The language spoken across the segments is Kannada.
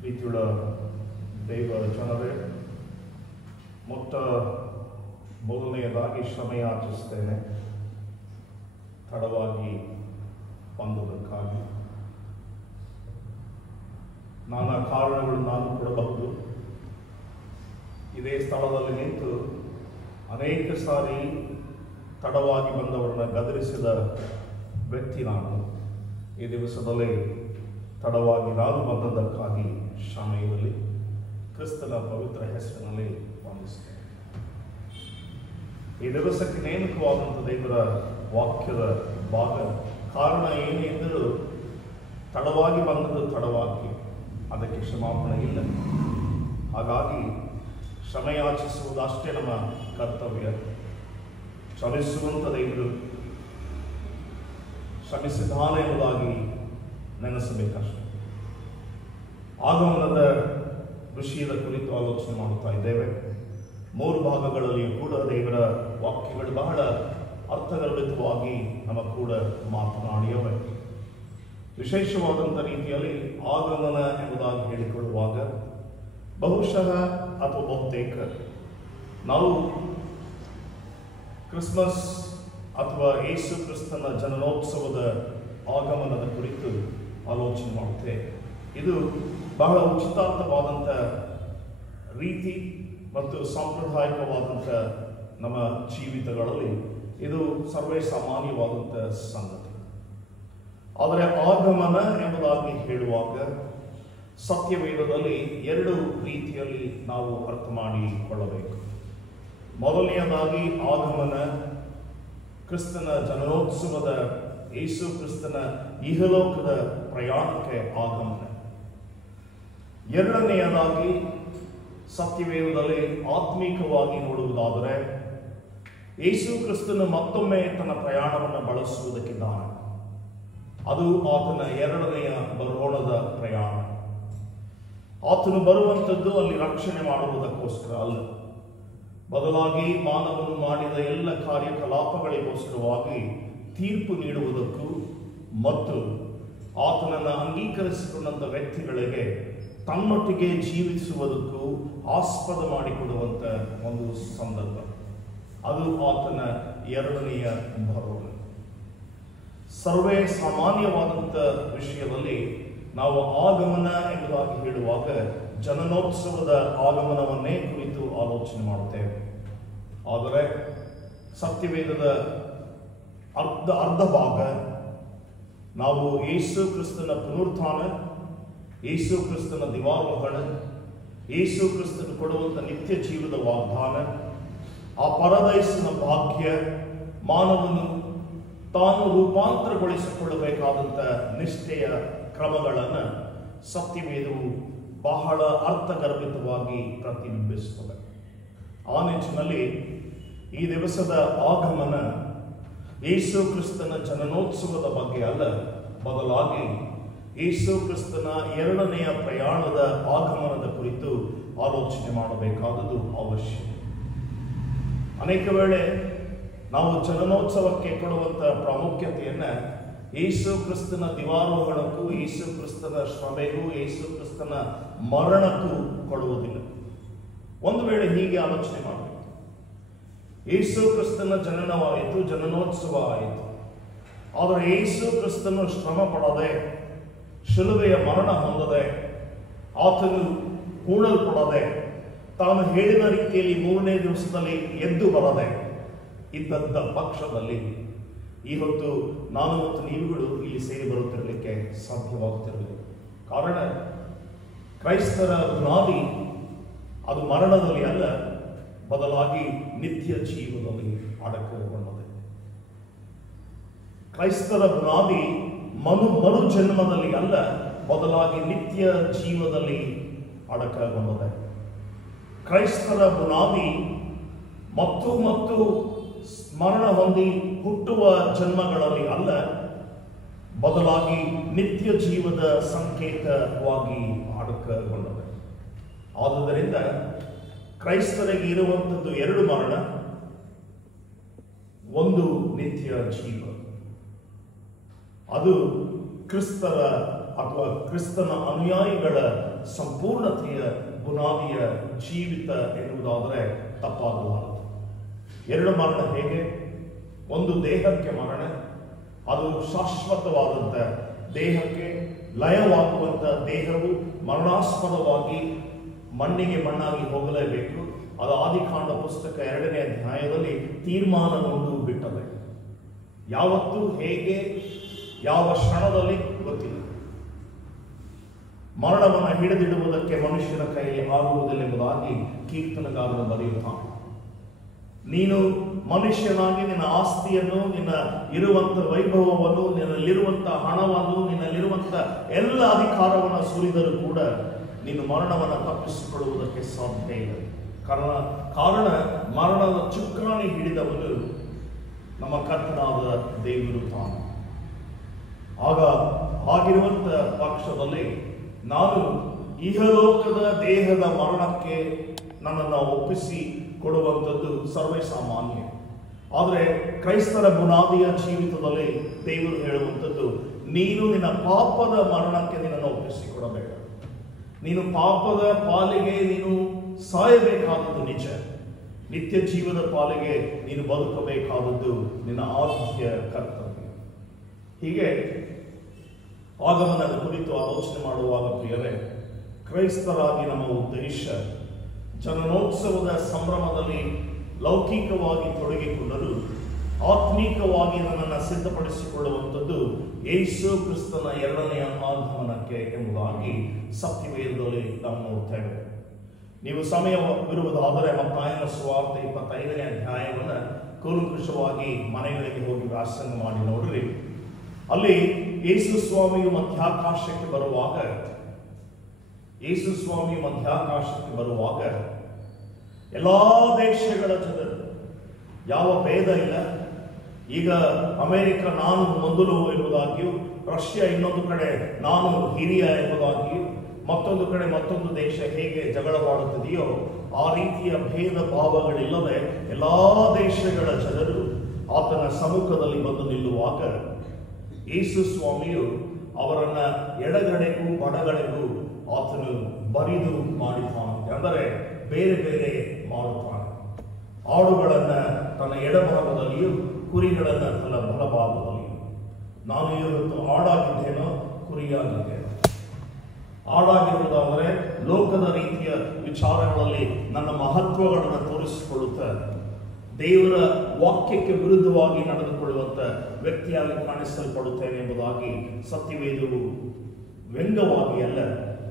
ಪ್ರೀತಿಯುಳ್ಳ ದೈವ ಜನರೇ, ಮೊದಲನೆಯದಾಗಿ ಕ್ಷಮೆಯಾಚಿಸುತ್ತೇನೆ ತಡವಾಗಿ ಬಂದುದಕ್ಕಾಗಿ. ನಾನಾ ಕಾರಣಗಳು ನಾನು ಕೊಡಬಹುದು. ಇದೇ ಸ್ಥಳದಲ್ಲಿ ನಿಂತು ಅನೇಕ ಸಾರಿ ತಡವಾಗಿ ಬಂದವರನ್ನು ಗದರಿಸಿದ ವ್ಯಕ್ತಿ ನಾನು. ಈ ದಿವಸದಲ್ಲಿ ತಡವಾಗಿ ನಾನು ಬಂದದಕ್ಕಾಗಿ ಕ್ಷಮೆಯಲ್ಲಿ ಕ್ರಿಸ್ತನ ಪವಿತ್ರ ಹೆಸರಿನಲ್ಲಿ ವಂದಿಸುತ್ತೇನೆ. ಈ ದಿವಸಕ್ಕೆ ನೇಮಕವಾದಂಥ ದೇವರ ವಾಕ್ಯದ ಭಾಗ ಕಾರಣ ಏನೆಂದರೂ ತಡವಾಗಿ ಬಂದದ್ದು ತಡವಾಗಿ, ಅದಕ್ಕೆ ಕ್ಷಮಾಪಣೆ ಇಲ್ಲ. ಹಾಗಾಗಿ ಕ್ಷಮೆಯಾಚಿಸುವುದಷ್ಟೇ ನಮ್ಮ ಕರ್ತವ್ಯ. ಕ್ಷಮಿಸುವಂಥ ದೇವರು ಕ್ಷಮಿಸಿದ್ದಾನೆ ಎಂಬುದಾಗಿ ನೆನೆಸಬೇಕಷ್ಟೆ. ಆಗಮನದ ವಿಷಯದ ಕುರಿತು ಆಲೋಚನೆ ಮಾಡುತ್ತಾ ಇದ್ದೇವೆ. 3 ಭಾಗಗಳಲ್ಲಿಯೂ ಕೂಡ ದೇವರ ವಾಕ್ಯಗಳು ಬಹಳ ಅರ್ಥಗರ್ಭಿತವಾಗಿ ನಮ್ಮ ಕೂಡ ಮಾತನಾಡಿಯವೆ. ವಿಶೇಷವಾದಂಥ ರೀತಿಯಲ್ಲಿ ಆಗಮನ ಎಂಬುದಾಗಿ ಹೇಳಿಕೊಳ್ಳುವಾಗ ಬಹುಶಃ ಅಥವಾ ಬಹುತೇಕ ನಾವು ಕ್ರಿಸ್ಮಸ್ ಅಥವಾ ಯೇಸು ಕ್ರಿಸ್ತನ ಜನನೋತ್ಸವದ ಆಗಮನದ ಕುರಿತು ಆಲೋಚನೆ ಮಾಡುತ್ತೇವೆ. ಇದು ಬಹಳ ಉಚಿತಾರ್ಥವಾದಂಥ ರೀತಿ ಮತ್ತು ಸಾಂಪ್ರದಾಯಿಕವಾದಂಥ ನಮ್ಮ ಜೀವಿತಗಳಲ್ಲಿ ಇದು ಸರ್ವೇ ಸಾಮಾನ್ಯವಾದಂಥ ಸಂಗತಿ. ಆದರೆ ಆಗಮನ ಎಂಬುದಾಗಿ ಹೇಳುವಾಗ ಸತ್ಯವೇದದಲ್ಲಿ 2 ರೀತಿಯಲ್ಲಿ ನಾವು ಅರ್ಥ ಮಾಡಿಕೊಳ್ಳಬೇಕು. ಮೊದಲನೆಯದಾಗಿ ಆಗಮನ ಕ್ರಿಸ್ತನ ಜನನೋತ್ಸವದ ಯೇಸು ಕ್ರಿಸ್ತನ ಇಹಲೋಕದ ಪ್ರಯಾಣಕ್ಕೆ ಆಗಮನ. ಎರಡನೆಯದಾಗಿ ಸತ್ಯವೇದದಲ್ಲಿ ಆತ್ಮೀಕವಾಗಿ ನೋಡುವುದಾದರೆ ಯೇಸು ಕ್ರಿಸ್ತನು ಮತ್ತೊಮ್ಮೆ ತನ್ನ ಪ್ರಯಾಣವನ್ನು ಬಳಸುವುದಕ್ಕಿದ್ದಾನೆ. ಅದು ಆತನ 2ನೆಯ ಬರೋಣದ ಪ್ರಯಾಣ. ಆತನು ಬರುವಂಥದ್ದು ಅಲ್ಲಿ ರಕ್ಷಣೆ ಮಾಡುವುದಕ್ಕೋಸ್ಕರ ಅಲ್ಲ, ಬದಲಾಗಿ ಮಾನವನು ಮಾಡಿದ ಎಲ್ಲ ಕಾರ್ಯಕಲಾಪಗಳಿಗೋಸ್ಕರವಾಗಿ ತೀರ್ಪು ನೀಡುವುದಕ್ಕೂ ಮತ್ತು ಆತನನ್ನು ಅಂಗೀಕರಿಸಿಕೊಂಡಂಥ ವ್ಯಕ್ತಿಗಳಿಗೆ ತನ್ನೊಟ್ಟಿಗೆ ಜೀವಿಸುವುದಕ್ಕೂ ಆಸ್ಪದ ಮಾಡಿಕೊಡುವಂಥ ಒಂದು ಸಂದರ್ಭ. ಅದು ಆತನ 2ನೆಯ ಬರೋಣ. ಸರ್ವೇ ಸಾಮಾನ್ಯವಾದಂಥ ವಿಷಯದಲ್ಲಿ ನಾವು ಆಗಮನ ಎಂಬುದಾಗಿ ಹೇಳುವಾಗ ಜನನೋತ್ಸವದ ಆಗಮನವನ್ನೇ ಕುರಿತು ಆಲೋಚನೆ ಮಾಡುತ್ತೇವೆ. ಆದರೆ ಸತ್ಯವೇದದ ಅರ್ಧ ಭಾಗ ನಾವು ಯೇಸು ಕ್ರಿಸ್ತನ ಪುನರುತ್ಥಾನ, ಯೇಸು ಕ್ರಿಸ್ತನ ದಿವಾರೋಹಣ, ಯೇಸು ಕ್ರಿಸ್ತನ ಕೊಡುವಂಥ ನಿತ್ಯ ಜೀವದ ವಾಗ್ದಾನ, ಆ ಪರದೈಸಿನ ಭಾಗ್ಯ, ಮಾನವನು ತಾನು ರೂಪಾಂತರಗೊಳಿಸಿಕೊಳ್ಳಬೇಕಾದಂಥ ನಿಷ್ಠೆಯ ಕ್ರಮಗಳನ್ನು ಸತ್ಯವೇದವು ಬಹಳ ಅರ್ಥಗರ್ಭಿತವಾಗಿ ಪ್ರತಿಬಿಂಬಿಸುತ್ತದೆ. ಆ ನಿಟ್ಟಿನಲ್ಲಿ ಈ ದಿವಸದ ಆಗಮನ ಯೇಸು ಕ್ರಿಸ್ತನ ಜನನೋತ್ಸವದ ಬಗ್ಗೆ ಅಲ್ಲ, ಬದಲಾಗಿ ಯೇಸು ಕ್ರಿಸ್ತನ 2ನೆಯ ಪ್ರಯಾಣದ ಆಗಮನದ ಕುರಿತು ಆಲೋಚನೆ ಮಾಡಬೇಕಾದುದು ಅವಶ್ಯ. ಅನೇಕ ವೇಳೆ ನಾವು ಜನನೋತ್ಸವಕ್ಕೆ ಕೊಡುವಂಥ ಪ್ರಾಮುಖ್ಯತೆಯನ್ನು ಯೇಸು ಕ್ರಿಸ್ತನ ದಿವಾರೋಹಣಕ್ಕೂ, ಯೇಸು ಕ್ರಿಸ್ತನ ಶ್ರಮೆಗೂ, ಯೇಸು ಕ್ರಿಸ್ತನ ಮರಣಕ್ಕೂ ಕೊಡುವುದಿಲ್ಲ. ಒಂದು ವೇಳೆ ಹೀಗೆ ಆಲೋಚನೆ ಮಾಡಬೇಕು, ಯೇಸು ಕ್ರಿಸ್ತನ ಜನನವಾಯಿತು, ಜನನೋತ್ಸವ ಆಯಿತು, ಆದರೆ ಯೇಸು ಕ್ರಿಸ್ತನು ಶ್ರಮ ಪಡದೆ, ಶಿಲುಬೆಯ ಮರಣ ಹೊಂದದೆ, ಆತನು ಹೂಣಲ್ಪಡದೆ, ತಾನು ಹೇಳಿದ ರೀತಿಯಲ್ಲಿ 3ನೇ ದಿವಸದಲ್ಲಿ ಎದ್ದು ಬರದೆ ಇದ್ದಂಥ ಪಕ್ಷದಲ್ಲಿ ಇವತ್ತು ನಾನು ಮತ್ತು ನೀವುಗಳು ಇಲ್ಲಿ ಸೇರಿ ಬರುತ್ತಿರಲಿಕ್ಕೆ ಸಾಧ್ಯವಾಗುತ್ತಿರಲಿಲ್ಲ. ಕಾರಣ ಕ್ರೈಸ್ತರ ಬುನಾದಿ ಅದು ಮರಣದಲ್ಲಿ ಅಲ್ಲ, ಬದಲಾಗಿ ನಿತ್ಯ ಜೀವದಲ್ಲಿ ಅಡಕಗೊಂಡಿದೆ. ಕ್ರೈಸ್ತರ ಬುನಾದಿ ಮರು ಜನ್ಮದಲ್ಲಿ ಅಲ್ಲ, ಬದಲಾಗಿ ನಿತ್ಯ ಜೀವದಲ್ಲಿ ಅಡಕಗೊಂಡಿದೆ. ಕ್ರೈಸ್ತರ ಬುನಾದಿ ಮತ್ತು ಸ್ಮರಣ ಹೊಂದಿ ಹುಟ್ಟುವ ಜನ್ಮಗಳಲ್ಲಿ ಅಲ್ಲ, ಬದಲಾಗಿ ನಿತ್ಯ ಜೀವದ ಸಂಕೇತವಾಗಿ ಅಡಕಗೊಂಡಿದೆ. ಆದುದರಿಂದ ಕ್ರೈಸ್ತರಿಗೆ ಇರುವಂಥದ್ದು 2 ಮರಣ, ಒಂದು ನಿತ್ಯ ಜೀವ. ಅದು ಕ್ರಿಸ್ತರ ಅಥವಾ ಕ್ರಿಸ್ತನ ಅನುಯಾಯಿಗಳ ಸಂಪೂರ್ಣತೆಯ ಬುನಾದಿಯ ಜೀವಿತ ಎನ್ನುವುದಾದರೆ ತಪ್ಪಾಗಲಾರದು. ಎರಡು ಮರಣ ಹೇಗೆ? ಒಂದು ದೇಹಕ್ಕೆ ಮರಣ, ಅದು ಶಾಶ್ವತವಾದಂಥ ದೇಹಕ್ಕೆ ಲಯವಾಗುವಂಥ ದೇಹವು ಮರಣಾಸ್ಪದವಾಗಿ ಮಣ್ಣಿಗೆ ಮಣ್ಣಾಗಿ ಹೋಗಲೇಬೇಕು. ಅದು ಆದಿಕಾಂಡ ಪುಸ್ತಕ 2ನೇ ಅಧ್ಯಾಯದಲ್ಲಿ ತೀರ್ಮಾನಗೊಂಡು ಬಿಟ್ಟದೆ. ಯಾವತ್ತು, ಹೇಗೆ, ಯಾವ ಕ್ಷಣದಲ್ಲಿ ಗೊತ್ತಿಲ್ಲ. ಮರಣವನ್ನು ಹಿಡಿದಿಡುವುದಕ್ಕೆ ಮನುಷ್ಯನ ಕೈಯಲ್ಲಿ ಆಗುವುದಿಲ್ಲೆಂಬುದಾಗಿ ಕೀರ್ತನಗಾರನು ಬರೆಯುತ್ತಾನೆ. ನೀನು ಮನುಷ್ಯನಾಗಿ ನಿನ್ನ ಆಸ್ತಿಯನ್ನು, ನಿನ್ನ ಇರುವಂಥ ವೈಭವವನ್ನು, ನಿನ್ನಲ್ಲಿರುವಂಥ ಹಣವನ್ನು, ನಿನ್ನಲ್ಲಿರುವಂಥ ಎಲ್ಲ ಅಧಿಕಾರವನ್ನು ಸುರಿದರೂ ಕೂಡ ನೀನು ಮರಣವನ್ನು ತಪ್ಪಿಸಿಕೊಳ್ಳುವುದಕ್ಕೆ ಸಾಧ್ಯ ಇಲ್ಲ. ಕಾರಣ ಮರಣದ ಚುಕ್ಕಾಣಿ ಹಿಡಿದವನು ನಮ್ಮ ಕರ್ತನಾದ ದೇವರು ತಾನು. ಆಗ ಆಗಿರುವಂಥ ಪಕ್ಷದಲ್ಲಿ ನಾನು ಇಹಲೋಕದ ದೇಹದ ಮರಣಕ್ಕೆ ನನ್ನನ್ನು ಒಪ್ಪಿಸಿ ಕೊಡುವಂಥದ್ದು ಸರ್ವೇ ಸಾಮಾನ್ಯ. ಆದರೆ ಕ್ರೈಸ್ತರ ಬುನಾದಿಯ ಜೀವಿತದಲ್ಲಿ ದೇವರು ಹೇಳುವಂಥದ್ದು, ನೀನು ನಿನ್ನ ಪಾಪದ ಮರಣಕ್ಕೆ ನಿನ್ನನ್ನು ಒಪ್ಪಿಸಿಕೊಡಬೇಡ. ನೀನು ಪಾಪದ ಪಾಲಿಗೆ ನೀನು ಸಾಯಬೇಕಾದದ್ದು ನಿಜ. ನಿತ್ಯ ಜೀವದ ಪಾಲಿಗೆ ನೀನು ಬದುಕಬೇಕಾದದ್ದು ನಿನ್ನ ಆದ್ಯ ಕರ್ತವ್ಯ. ಹೀಗೆ ಆಗಮನದ ಕುರಿತು ಆಲೋಚನೆ ಮಾಡುವಾಗ ಪ್ರಿಯರೇ, ಕ್ರೈಸ್ತರಾಗಿ ನಮ್ಮ ಉದ್ದೇಶ ಜನನೋತ್ಸವದ ಸಂಭ್ರಮದಲ್ಲಿ ಲೌಕಿಕವಾಗಿ ತೊಡಗಿಕೊಂಡರೂ ಆತ್ಮೀಕವಾಗಿ ನನ್ನನ್ನು ಸಿದ್ಧಪಡಿಸಿಕೊಳ್ಳುವಂಥದ್ದು ಯೇಸು ಕ್ರಿಸ್ತನ 2ನೇ ಆಗಮನಕ್ಕೆ ಎಂಬುದಾಗಿ ಸತ್ಯವೇದದಲ್ಲಿ ನಾವು ನೋಡ್ತೇವೆ. ನೀವು ಸಮಯವಿರುವುದಾದರೆ ಮತ್ತಾಯನ ಸುವಾರ್ತೆ 25ನೇ ಅಧ್ಯಾಯವನ್ನು ಕೂಲಂಕುಷವಾಗಿ ಮನೆಗಳಿಗೆ ಹೋಗಿ ವ್ಯಾಸಂಗ ಮಾಡಿ ನೋಡ್ರಿ. ಅಲ್ಲಿ ಯೇಸು ಸ್ವಾಮಿಯು ಮಧ್ಯಾಕಾಶಕ್ಕೆ ಬರುವಾಗ ಎಲ್ಲಾ ದೇಶಗಳ ಜನರು, ಯಾವ ಭೇದ ಇಲ್ಲ. ಈಗ ಅಮೆರಿಕ ನಾನು ಮೊದಲು ಎಂಬುದಾಗಿಯೂ, ರಷ್ಯಾ ಇನ್ನೊಂದು ಕಡೆ ನಾನು ಹಿರಿಯ ಎಂಬುದಾಗಿಯೂ, ಮತ್ತೊಂದು ಕಡೆ ಮತ್ತೊಂದು ದೇಶ ಹೇಗೆ ಜಗಳವಾಡುತ್ತದೆಯೋ ಆ ರೀತಿಯ ಭೇದ ಭಾವಗಳಿಲ್ಲದೆ ಎಲ್ಲಾ ದೇಶಗಳ ಜನರು ಆತನ ಸಮ್ಮುಖದಲ್ಲಿ ಬಂದು ನಿಲ್ಲುವಾಗ ಯೇಸು ಸ್ವಾಮಿಯು ಅವರನ್ನ ಎಡಗಡೆಗೂ ಬಡಗಡೆಗೂ ಆತನು ಬರಿದು ಮಾಡಿದ್ದಾನೆ. ಅಂದರೆ ಬೇರೆ ಬೇರೆ ಮಾಡುತ್ತಾನೆ. ಆಡುಗಳನ್ನ ತನ್ನ ಎಡಭಾಗದಲ್ಲಿಯೂ ಕುರಿಗಳನ್ನ ತನ್ನ ಬಲಭಾಗದಲ್ಲಿಯೂ. ನಾನು ಇವತ್ತು ಆಡಾಗಿದ್ದೇನೋ ಕುರಿಯಾಗಿದ್ದೇನೋ. ಆಡಾಗಿರುವುದಾದರೆ ಲೋಕದ ರೀತಿಯ ವಿಚಾರಗಳಲ್ಲಿ ನನ್ನ ಮಹತ್ವಗಳನ್ನು ತೋರಿಸಿಕೊಳ್ಳುತ್ತಾ ದೇವರ ವಾಕ್ಯಕ್ಕೆ ವಿರುದ್ಧವಾಗಿ ನಡೆದುಕೊಳ್ಳುವಂಥ ವ್ಯಕ್ತಿಯಾಗಿ ಕಾಣಿಸಲ್ಪಡುತ್ತೇನೆ ಎಂಬುದಾಗಿ ಸತ್ಯವೇದವು ವ್ಯಂಗ್ಯವಾಗಿ ಅಲ್ಲ,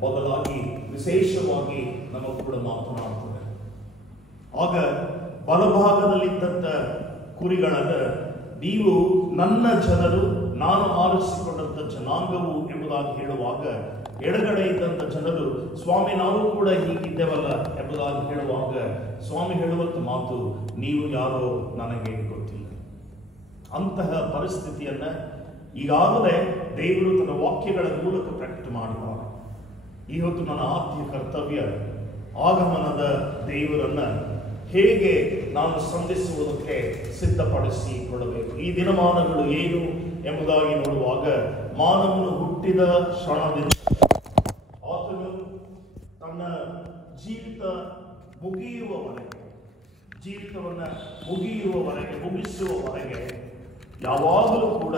ಬದಲಾಗಿ ವಿಶೇಷವಾಗಿ ನಮ್ಮ ಕೂಡ ಮಾತನಾಡುತ್ತದೆ. ಆಗ ಬಲಭಾಗದಲ್ಲಿದ್ದಂಥ ಕುರಿಗಳನ್ನ ನೀವು ನನ್ನ ಜನರು, ನಾನು ಆರಿಸಿಕೊಂಡಂಥ ಜನಾಂಗವು ಎಂಬುದಾಗಿ ಹೇಳುವಾಗ, ಎಡಗಡೆ ಇದ್ದಂಥ ಜನರು ಸ್ವಾಮಿ ನಾವು ಕೂಡ ಹೀಗಿದ್ದೇವಲ್ಲ ಎಂಬುದಾಗಿ ಹೇಳುವಾಗ ಸ್ವಾಮಿ ಹೇಳುವಂಥ ಮಾತು, ನೀವು ಯಾರೋ ನನಗೆ ಗೊತ್ತಿಲ್ಲ. ಅಂತಹ ಪರಿಸ್ಥಿತಿಯನ್ನ ಈಗಾಗಲೇ ದೇವರು ತನ್ನ ವಾಕ್ಯಗಳ ಮೂಲಕ ಪ್ರಕಟ ಮಾಡಿದ್ದಾರೆ. ಇವತ್ತು ನನ್ನ ಆದ್ಯ ಕರ್ತವ್ಯ ಆಗಮನದ ದೇವರನ್ನ ಹೇಗೆ ನಾನು ಸಂಧಿಸುವುದಕ್ಕೆ ಸಿದ್ಧಪಡಿಸಿಕೊಳ್ಳಬೇಕು. ಈ ದಿನಮಾನಗಳು ಏನು ಎಂಬುದಾಗಿ ನೋಡುವಾಗ, ಮಾನವನು ಹುಟ್ಟಿದ ಕ್ಷಣದಿಂದ ಆತನು ತನ್ನ ಜೀವಿತ ಮುಗಿಸುವವರೆಗೆ ಯಾವಾಗಲೂ ಕೂಡ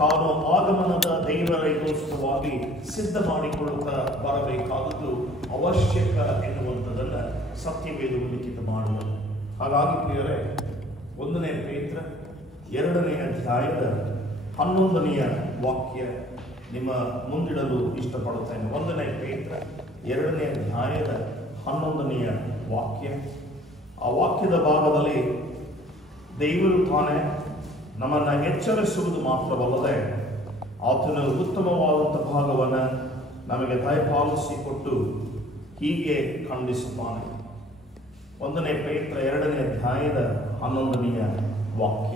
ತಾನು ಆಗಮನದ ದೇವರಿಗೋಸ್ಕರವಾಗಿ ಸಿದ್ಧ ಮಾಡಿಕೊಳ್ಳುತ್ತಾ ಬರಬೇಕಾದದ್ದು ಅವಶ್ಯಕ ಎನ್ನುವಂಥದ್ದನ್ನು ಸತ್ಯವೇದವು ಲಿಖಿತ ಮಾಡುವುದು. ಹಾಗಾಗಿ ಪ್ರಿಯರೇ, 1ನೇ ಪೇತ್ರ 2ನೇ ಅಧ್ಯಾಯದ 11ನೇ ವಾಕ್ಯ ನಿಮ್ಮ ಮುಂದಿಡಲು ಇಷ್ಟಪಡುತ್ತೇನೆ. 1ನೇ ಪೇತ್ರ 2ನೇ ಅಧ್ಯಾಯದ 11ನೇ ವಾಕ್ಯ. ಆ ವಾಕ್ಯದ ಭಾಗದಲ್ಲಿ ದೇವರು ತಾನೇ ನಮ್ಮನ್ನು ಎಚ್ಚರಿಸುವುದು ಮಾತ್ರವಲ್ಲದೆ ಆತನ ಉತ್ತಮವಾದಂಥ ಭಾಗವನ್ನು ನಮಗೆ ದಯಪಾಲಿಸಿಕೊಟ್ಟು ಹೀಗೆ ಖಂಡಿಸುತ್ತಾನೆ. 1ನೇ ಪೇತ್ರ 2ನೇ ಅಧ್ಯಾಯದ 11ನೇ ವಾಕ್ಯ.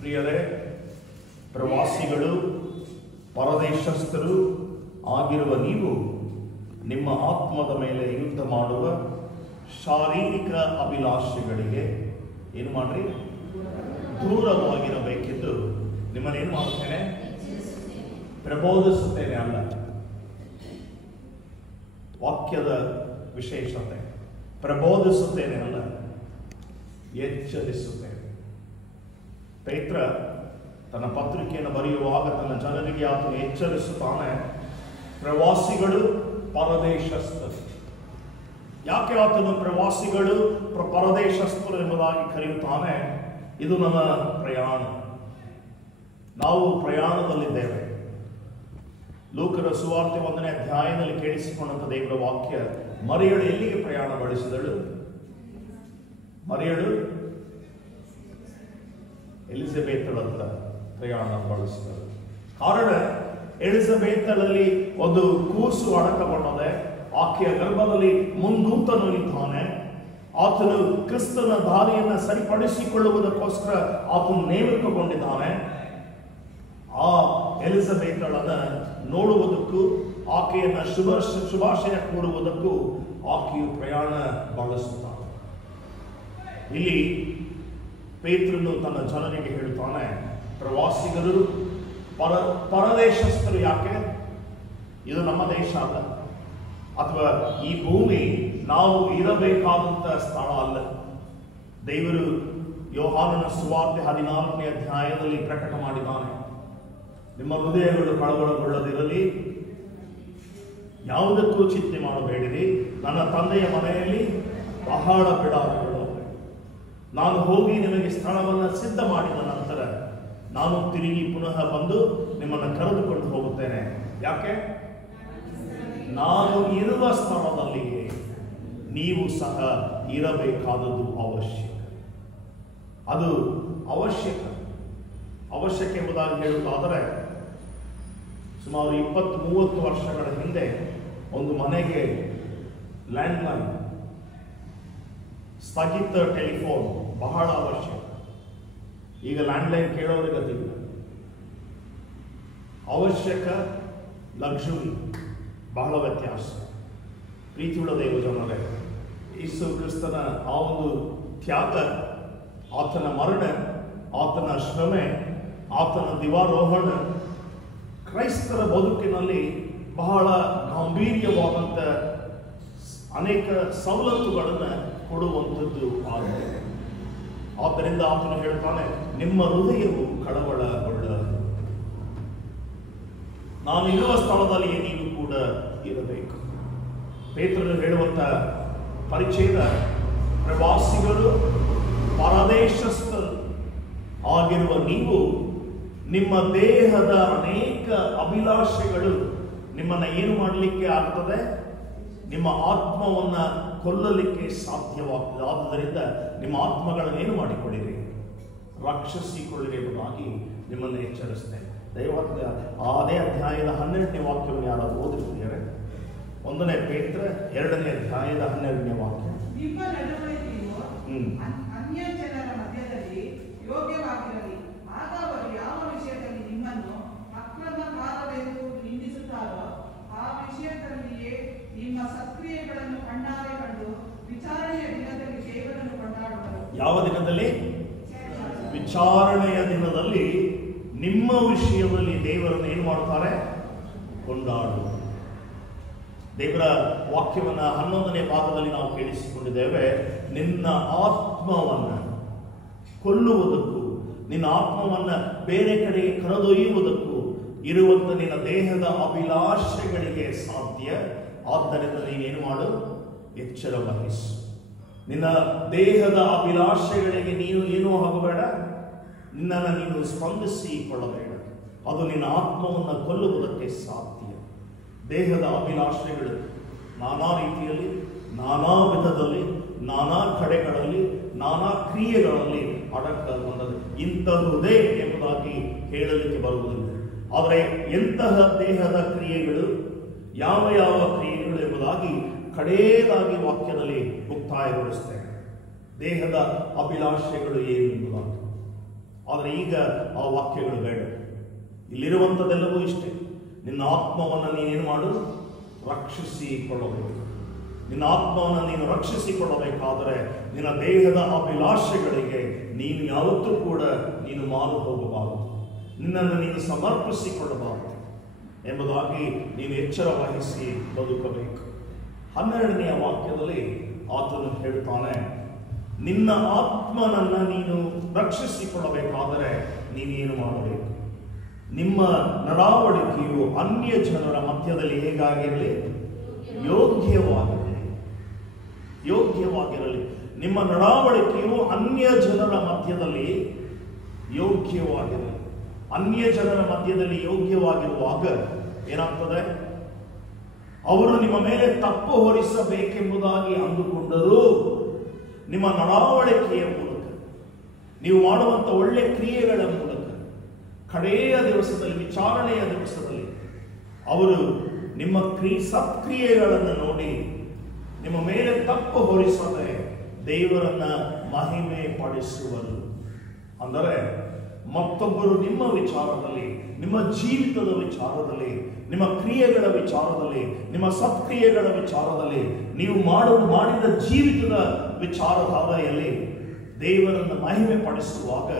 ಪ್ರಿಯರೇ, ಪ್ರವಾಸಿಗಳು, ಪರದೇಶಸ್ಥರು ಆಗಿರುವ ನೀವು ನಿಮ್ಮ ಆತ್ಮದ ಮೇಲೆ ಯುದ್ಧ ಮಾಡುವ ಶಾರೀರಿಕ ಅಭಿಲಾಷೆಗಳಿಗೆ ಏನು ಮಾಡ್ರಿ, ದೂರವಾಗಿರಬೇಕೆಂದು ನಿಮ್ಮನ್ನೇನು ಮಾಡುತ್ತೇನೆ, ಪ್ರಬೋಧಿಸುತ್ತೇನೆ ಅಲ್ಲ. ವಾಕ್ಯದ ವಿಶೇಷತೆ. ಪ್ರಬೋಧಿಸುತ್ತೇನೆ ಅಲ್ಲ, ಎಚ್ಚರಿಸುತ್ತೇನೆ. ಪೇತ್ರ ತನ್ನ ಪತ್ರಿಕೆಯನ್ನು ಬರೆಯುವಾಗ ತನ್ನ ಜನರಿಗೆ ಆತನು ಎಚ್ಚರಿಸುತ್ತಾನೆ, ಪ್ರವಾಸಿಗಳು, ಪರದೇಶಸ್ಥರು. ಯಾಕೆ ಆತನು ಪ್ರವಾಸಿಗಳು ಪರದೇಶಸ್ಥರು ಎಂಬುದಾಗಿ ಕರೆಯುತ್ತಾನೆ? ಇದು ನನ್ನ ಪ್ರಯಾಣ, ನಾವು ಪ್ರಯಾಣದಲ್ಲಿದ್ದೇವೆ. ಲೂಕನ ಸುವಾರ್ತೆ 1ನೇ ಅಧ್ಯಾಯದಲ್ಲಿ ಕೇಳಿಸಿಕೊಂಡಂತ ದೇವರ ವಾಕ್ಯ, ಮರಿಯಳು ಎಲ್ಲಿಗೆ ಪ್ರಯಾಣ ಬೆಳೆಸಿದಳು? ಮರಿಯಳು ಎಲಿಜಬೆತಳ ಹತ್ರ ಪ್ರಯಾಣ ಬಳಸಿದಳು. ಕಾರಣ, ಎಲಿಜಬೆತಳಲ್ಲಿ ಒಂದು ಕೂಸು ಅಡಕಗೊಂಡದೆ. ಆಕೆಯ ಗರ್ಭದಲ್ಲಿ ಮುಂದೂತನು ಇದ್ದಾನೆ. ಆತನು ಕ್ರಿಸ್ತನ ದಾರಿಯನ್ನು ಸರಿಪಡಿಸಿಕೊಳ್ಳುವುದಕ್ಕೋಸ್ಕರ ಆತನು ನೇಮಕಗೊಂಡಿದ್ದಾನೆ. ಆ ಎಲಿಜಬೆತಳನ್ನ ನೋಡುವುದಕ್ಕೂ ಆಕೆಯನ್ನ ಶುಭಾಶಯ ಕೋರುವುದಕ್ಕೂ ಆಕೆಯು ಪ್ರಯಾಣ ಬಳಸುತ್ತಾನೆ. ಇಲ್ಲಿ ಪೇತ್ರನು ತನ್ನ ಜನರಿಗೆ ಹೇಳ್ತಾನೆ, ಪ್ರವಾಸಿಗರು, ಪರದೇಶಸ್ಥರು. ಯಾಕೆ? ಇದು ನಮ್ಮ ದೇಶ ಅಲ್ಲ, ಅಥವಾ ಈ ಭೂಮಿ ನಾವು ಇರಬೇಕಾದಂತ ಸ್ಥಳ ಅಲ್ಲ. ದೇವರು ಯೋಹಾನನ ಸುವಾರ್ತೆ 14ನೇ ಅಧ್ಯಾಯದಲ್ಲಿ ಪ್ರಕಟ ಮಾಡಿದ್ದಾನೆ, ನಿಮ್ಮ ಹೃದಯಗಳು ಕಳವಳಗೊಳ್ಳದಿರಲಿ, ಯಾವುದಕ್ಕೂ ಚಿಂತೆ ಮಾಡಬೇಡಿರಿ. ನನ್ನ ತಂದೆಯ ಮನೆಯಲ್ಲಿ ಬಹಳ ಬಿಡಾರಗಳು, ನಾನು ಹೋಗಿ ನಿಮಗೆ ಸ್ಥಳವನ್ನು ಸಿದ್ಧ ಮಾಡಿದ ನಂತರ ನಾನು ತಿರುಗಿ ಪುನಃ ಬಂದು ನಿಮ್ಮನ್ನು ಕರೆದುಕೊಂಡು ಹೋಗುತ್ತೇನೆ. ಯಾಕೆ? ನಾನು ಇರುವ ಸ್ಥಳದಲ್ಲಿಯೇ ನೀವು ಸಹ ಇರಬೇಕಾದದ್ದು ಅವಶ್ಯಕ. ಅದು ಅವಶ್ಯಕ ಎಂಬುದಾಗಿ ಹೇಳುವುದಾದರೆ, ಸುಮಾರು 20-30 ವರ್ಷಗಳ ಹಿಂದೆ ಒಂದು ಮನೆಗೆ ಲ್ಯಾಂಡ್ಲೈನ್, ಸ್ಥಗಿತ ಟೆಲಿಫೋನ್ ಬಹಳ ಅವಶ್ಯಕ. ಈಗ ಲ್ಯಾಂಡ್ಲೈನ್ ಕೇಳೋರಿಗೆ ಗೊತ್ತಿಲ್ಲ. ಅವಶ್ಯಕ, ಲಕ್ಸುರಿ ಬಹಳ ವ್ಯತ್ಯಾಸ. ಪ್ರೀತಿಯುಳ್ಳ ದೇವ ಜನರೇ, ಯೇಸು ಕ್ರಿಸ್ತನ ಆ ಒಂದು ತ್ಯಾಗ, ಆತನ ಮರಣ, ಆತನ ಶ್ರಮೆ, ಆತನ ದಿವಾರೋಹಣ ಕ್ರೈಸ್ತರ ಬದುಕಿನಲ್ಲಿ ಬಹಳ ಗಾಂಭೀರ್ಯವಾದಂಥ ಅನೇಕ ಸವಲತ್ತುಗಳನ್ನು ಕೊಡುವಂಥದ್ದು ಆಗಿದೆ. ಆದ್ದರಿಂದ ಆತನು ಹೇಳ್ತಾನೆ, ನಿಮ್ಮ ಹೃದಯವು ಕಳವಳಗೊಳ್ಳದು, ನಾನು ಇರುವ ಸ್ಥಳದಲ್ಲಿ ನೀವು ಕೂಡ ಇರಬೇಕು. ಪೇತ್ರನು ಹೇಳುವಂತ ಪರಿಚಯದ ಪ್ರವಾಸಿಗಳು, ಪರದೇಶಸ್ಥರು ಆಗಿರುವ ನೀವು, ನಿಮ್ಮ ದೇಹದ ಅನೇಕ ಅಭಿಲಾಷೆಗಳು ನಿಮ್ಮನ್ನು ಏನು ಮಾಡಲಿಕ್ಕೆ ಆಗ್ತದೆ? ನಿಮ್ಮ ಆತ್ಮವನ್ನ ಕೊಲ್ಲಲಿಕ್ಕೆ ಸಾಧ್ಯವಾಗ್ತದೆ. ಆದ್ದರಿಂದ ನಿಮ್ಮ ಆತ್ಮಗಳನ್ನು ಏನು ಮಾಡಿಕೊಳ್ಳಿರಿ? ರಕ್ಷಿಸಿಕೊಳ್ಳಿರಿ ಎಂಬುದಾಗಿ ನಿಮ್ಮನ್ನು ಎಚ್ಚರಿಸ್ತೇನೆ. ದೈವತ್ವ ಅದೇ ಅಧ್ಯಾಯದ 12ನೇ ವಾಕ್ಯವನ್ನು ಯಾರಾದರೂ ಓದಿರ್ತೀಯಾರೆ? 1ನೇ ಪೇತ್ರ 2ನೇ ಅಧ್ಯಾಯದ 12ನೇ ವಾಕ್ಯ. ನಿಮ್ಮ ನಡವಳಿಕೆಯು ಅನ್ಯ ಜನರ ಮಧ್ಯದಲ್ಲಿ ಯೋಗ್ಯವಾಗಿರಲಿ, ಆಗ ಅವರು ಯಾವ ವಿಷಯದಲ್ಲಿ ನಿಮ್ಮನ್ನು ಅಕ್ರಮಕಾರರೆಂದು ನಿಂದಿಸುತ್ತಾರೋ ಆ ವಿಷಯದಲ್ಲಿಯೇ ನಿಮ್ಮ ಸತ್ಕ್ರಿಯೆಗಳನ್ನು ಕಣ್ಣಾರೆ ಕಂಡು ವಿಚಾರಣೆಯ ದಿನದಲ್ಲಿ ದೇವರನ್ನು ಕೊಂಡಾಡುವರು. ಯಾವ ದಿನದಲ್ಲಿ? ವಿಚಾರಣೆಯ ದಿನದಲ್ಲಿ ನಿಮ್ಮ ವಿಷಯದಲ್ಲಿ ದೇವರನ್ನು ಏನು ಮಾಡುತ್ತಾರೆ? ಕೊಂಡಾಡು. ದೇವರ ವಾಕ್ಯವನ್ನ 11ನೇ ಭಾಗದಲ್ಲಿ ನಾವು ಕೇಳಿಸಿಕೊಂಡಿದ್ದೇವೆ. ನಿನ್ನ ಆತ್ಮವನ್ನ ಕೊಲ್ಲುವುದಕ್ಕೂ, ನಿನ್ನ ಆತ್ಮವನ್ನ ಬೇರೆ ಕಡೆಗೆ ಕರೆದೊಯ್ಯುವುದಕ್ಕೂ ಇರುವಂತ ನಿನ್ನ ದೇಹದ ಅಭಿಲಾಷೆಗಳಿಗೆ ಸಾಧ್ಯ. ಆದ್ದರಿಂದ ನೀನೇನು ಮಾಡು? ಎಚ್ಚರ ವಹಿಸು. ನಿನ್ನ ದೇಹದ ಅಭಿಲಾಷೆಗಳಿಗೆ ನೀನು ಏನೂ ಆಗಬೇಡ, ನಿನ್ನನ್ನು ನೀನು ಸ್ಪಂದಿಸಿಕೊಳ್ಳಬೇಡ. ಅದು ನಿನ್ನ ಆತ್ಮವನ್ನು ಕೊಲ್ಲುವುದಕ್ಕೆ ಸಾಧ್ಯ. ದೇಹದ ಅಭಿಲಾಷೆಗಳು ನಾನಾ ರೀತಿಯಲ್ಲಿ, ನಾನಾ ವಿಧದಲ್ಲಿ, ನಾನಾ ಕಡೆಗಳಲ್ಲಿ, ನಾನಾ ಕ್ರಿಯೆಗಳಲ್ಲಿ ಅಡಕಗೊಂಡது. ಇಂತಹುದೇ ಎಂಬುದಾಗಿ ಹೇಳಲಿಕ್ಕೆ ಬರುವುದಿಲ್ಲ. ಆದರೆ ಎಂತಹ ದೇಹದ ಕ್ರಿಯೆಗಳು, ಯಾವ ಯಾವ ಕ್ರಿಯೆಗಳು ಎಂಬುದಾಗಿ ಕಡೆಯದಾಗಿ ವಾಕ್ಯದಲ್ಲಿ ಮುಕ್ತಾಯಗೊಳಿಸ್ತೇವೆ. ದೇಹದ ಅಭಿಲಾಷೆಗಳು ಏನು ಎಂಬುದಾಗಿ. ಆದರೆ ಈಗ ಆ ವಾಕ್ಯಗಳು ಬೇಡ. ಇಲ್ಲಿರುವಂಥದ್ದೆಲ್ಲವೂ ಇಷ್ಟೇ. ನಿನ್ನ ಆತ್ಮವನ್ನು ನೀನೇನು ಮಾಡು? ರಕ್ಷಿಸಿಕೊಳ್ಳಬೇಕು. ನಿನ್ನ ಆತ್ಮವನ್ನು ನೀನು ರಕ್ಷಿಸಿಕೊಳ್ಳಬೇಕಾದರೆ ನಿನ್ನ ದೇಹದ ಅಭಿಲಾಷೆಗಳಿಗೆ ನೀನು ಯಾವತ್ತೂ ಕೂಡ ನೀನು ಮಾರು ಹೋಗಬಾರದು, ನಿನ್ನನ್ನು ನೀನು ಸಮರ್ಪಿಸಿಕೊಳ್ಳಬಾರದು ಎಂಬುದಾಗಿ ನೀನು ಎಚ್ಚರ ವಹಿಸಿ ಬದುಕಬೇಕು. 12ನೇ ವಾಕ್ಯದಲ್ಲಿ ಆತನು ಹೇಳ್ತಾನೆ, ನಿನ್ನ ಆತ್ಮನನ್ನ ನೀನು ರಕ್ಷಿಸಿಕೊಳ್ಳಬೇಕಾದರೆ ನೀನೇನು ಮಾಡಬೇಕು? ನಿಮ್ಮ ನಡಾವಳಿಕೆಯು ಅನ್ಯ ಜನರ ಮಧ್ಯದಲ್ಲಿ ಹೇಗಾಗಿರಲಿ? ಯೋಗ್ಯವಾಗಿರಲಿ. ಯೋಗ್ಯವಾಗಿರಲಿ. ನಿಮ್ಮ ನಡಾವಳಿಕೆಯು ಅನ್ಯ ಜನರ ಮಧ್ಯದಲ್ಲಿ ಯೋಗ್ಯವಾಗಿರಲಿ. ಅನ್ಯ ಜನರ ಮಧ್ಯದಲ್ಲಿ ಯೋಗ್ಯವಾಗಿರುವಾಗ ಏನಾಗ್ತದೆ? ಅವರು ನಿಮ್ಮ ಮೇಲೆ ತಪ್ಪು ಹೊರಿಸಬೇಕೆಂಬುದಾಗಿ ಅಂದುಕೊಂಡರೂ ನಿಮ್ಮ ನಡಾವಳಿಕೆಯ ಮೂಲಕ, ನೀವು ಮಾಡುವಂಥ ಒಳ್ಳೆ ಕ್ರಿಯೆಗಳ ಮೂಲಕ, ಕಡೆಯ ದಿವಸದಲ್ಲಿ, ವಿಚಾರಣೆಯ ದಿವಸದಲ್ಲಿ ಅವರು ನಿಮ್ಮ ಸತ್ಕ್ರಿಯೆಗಳನ್ನು ನೋಡಿ ನಿಮ್ಮ ಮೇಲೆ ತಪ್ಪು ಹೊರಿಸದೆ ದೇವರನ್ನ ಮಹಿಮೆ ಪಡಿಸುವರು. ಅಂದರೆ ಮತ್ತೊಬ್ಬರು ನಿಮ್ಮ ವಿಚಾರದಲ್ಲಿ, ನಿಮ್ಮ ಜೀವಿತದ ವಿಚಾರದಲ್ಲಿ, ನಿಮ್ಮ ಕ್ರಿಯೆಗಳ ವಿಚಾರದಲ್ಲಿ, ನಿಮ್ಮ ಸತ್ಕ್ರಿಯೆಗಳ ವಿಚಾರದಲ್ಲಿ, ನೀವು ಮಾಡಿದ ಜೀವಿತದ ವಿಚಾರಧಾರೆಯಲ್ಲಿ ದೇವರನ್ನು ಮಹಿಮೆ ಪಡಿಸುವಾಗ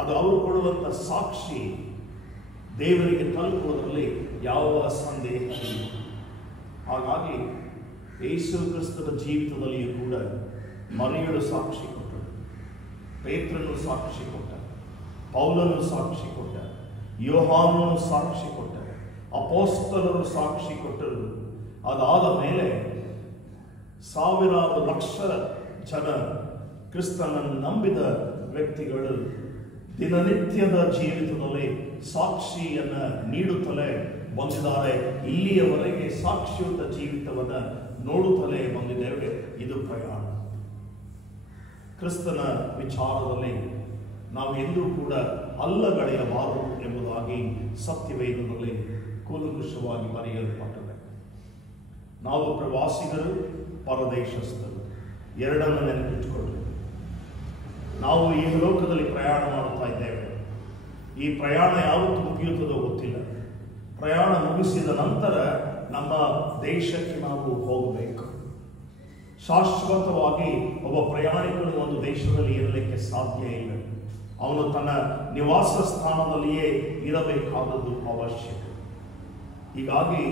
ಅದು ಅವರು ಕೊಡುವಂಥ ಸಾಕ್ಷಿ ದೇವರಿಗೆ ತಲುಪುವುದರಲ್ಲಿ ಯಾವ ಸಂದೇಹ ಇಲ್ಲ. ಹಾಗಾಗಿ ಯೇಸು ಕ್ರಿಸ್ತನ ಜೀವಿತದಲ್ಲಿಯೂ ಕೂಡ ಮರಿಯಳು ಸಾಕ್ಷಿ ಕೊಟ್ಟರು, ಪೇತ್ರನು ಸಾಕ್ಷಿ ಕೊಟ್ಟ, ಪೌಲನು ಸಾಕ್ಷಿ ಕೊಟ್ಟ, ಯೋಹಾನನು ಸಾಕ್ಷಿ ಕೊಟ್ಟ, ಅಪೋಸ್ತಲರು ಸಾಕ್ಷಿ ಕೊಟ್ಟರು. ಅದಾದ ಮೇಲೆ ಸಾವಿರಾರು ಲಕ್ಷ ಜನ ಕ್ರಿಸ್ತನನ್ನು ನಂಬಿದ ವ್ಯಕ್ತಿಗಳು ದಿನನಿತ್ಯದ ಜೀವಿತದಲ್ಲಿ ಸಾಕ್ಷಿಯನ್ನು ನೀಡುತ್ತಲೇ ಬಂದಿದ್ದಾರೆ. ಇಲ್ಲಿಯವರೆಗೆ ಸಾಕ್ಷಿಯುತ ಜೀವಿತವನ್ನು ನೋಡುತ್ತಲೇ ಬಂದಿದ್ದೇವೆ. ಇದು ಪ್ರಯಾಣ. ಕ್ರಿಸ್ತನ ವಿಚಾರದಲ್ಲಿ ನಾವು ಎಂದೂ ಕೂಡ ಅಲ್ಲಗಳೆಯಬಾರದು ಎಂಬುದಾಗಿ ಸತ್ಯವೇದದಲ್ಲಿ ಕೂಲಂಕುಷವಾಗಿ ಬರೆಯಲ್ಪಟ್ಟಿದೆ. ನಾವು ಪ್ರವಾಸಿಗರು, ಪರದೇಶಸ್ಥರು, ಎರಡನ್ನು ನೆನಪಿಟ್ಟುಕೊಳ್ಳಿ. ನಾವು ಈ ಲೋಕದಲ್ಲಿ ಪ್ರಯಾಣ ಮಾಡುತ್ತಾ ಇದ್ದೇವೆ. ಈ ಪ್ರಯಾಣ ಯಾವತ್ತು ಮುಗಿಯುತ್ತದೋ ಗೊತ್ತಿಲ್ಲ. ಪ್ರಯಾಣ ಮುಗಿಸಿದ ನಂತರ ನಮ್ಮ ದೇಶಕ್ಕೆ ನಾವು ಹೋಗಬೇಕು. ಶಾಶ್ವತವಾಗಿ ಒಬ್ಬ ಪ್ರಯಾಣಿಕನು ಒಂದು ದೇಶದಲ್ಲಿ ಇರಲಿಕ್ಕೆ ಸಾಧ್ಯ ಇಲ್ಲ. ಅವನು ತನ್ನ ನಿವಾಸ ಸ್ಥಾನದಲ್ಲಿಯೇ ಇರಬೇಕಾದದ್ದು ಅವಶ್ಯಕ. ಹೀಗಾಗಿ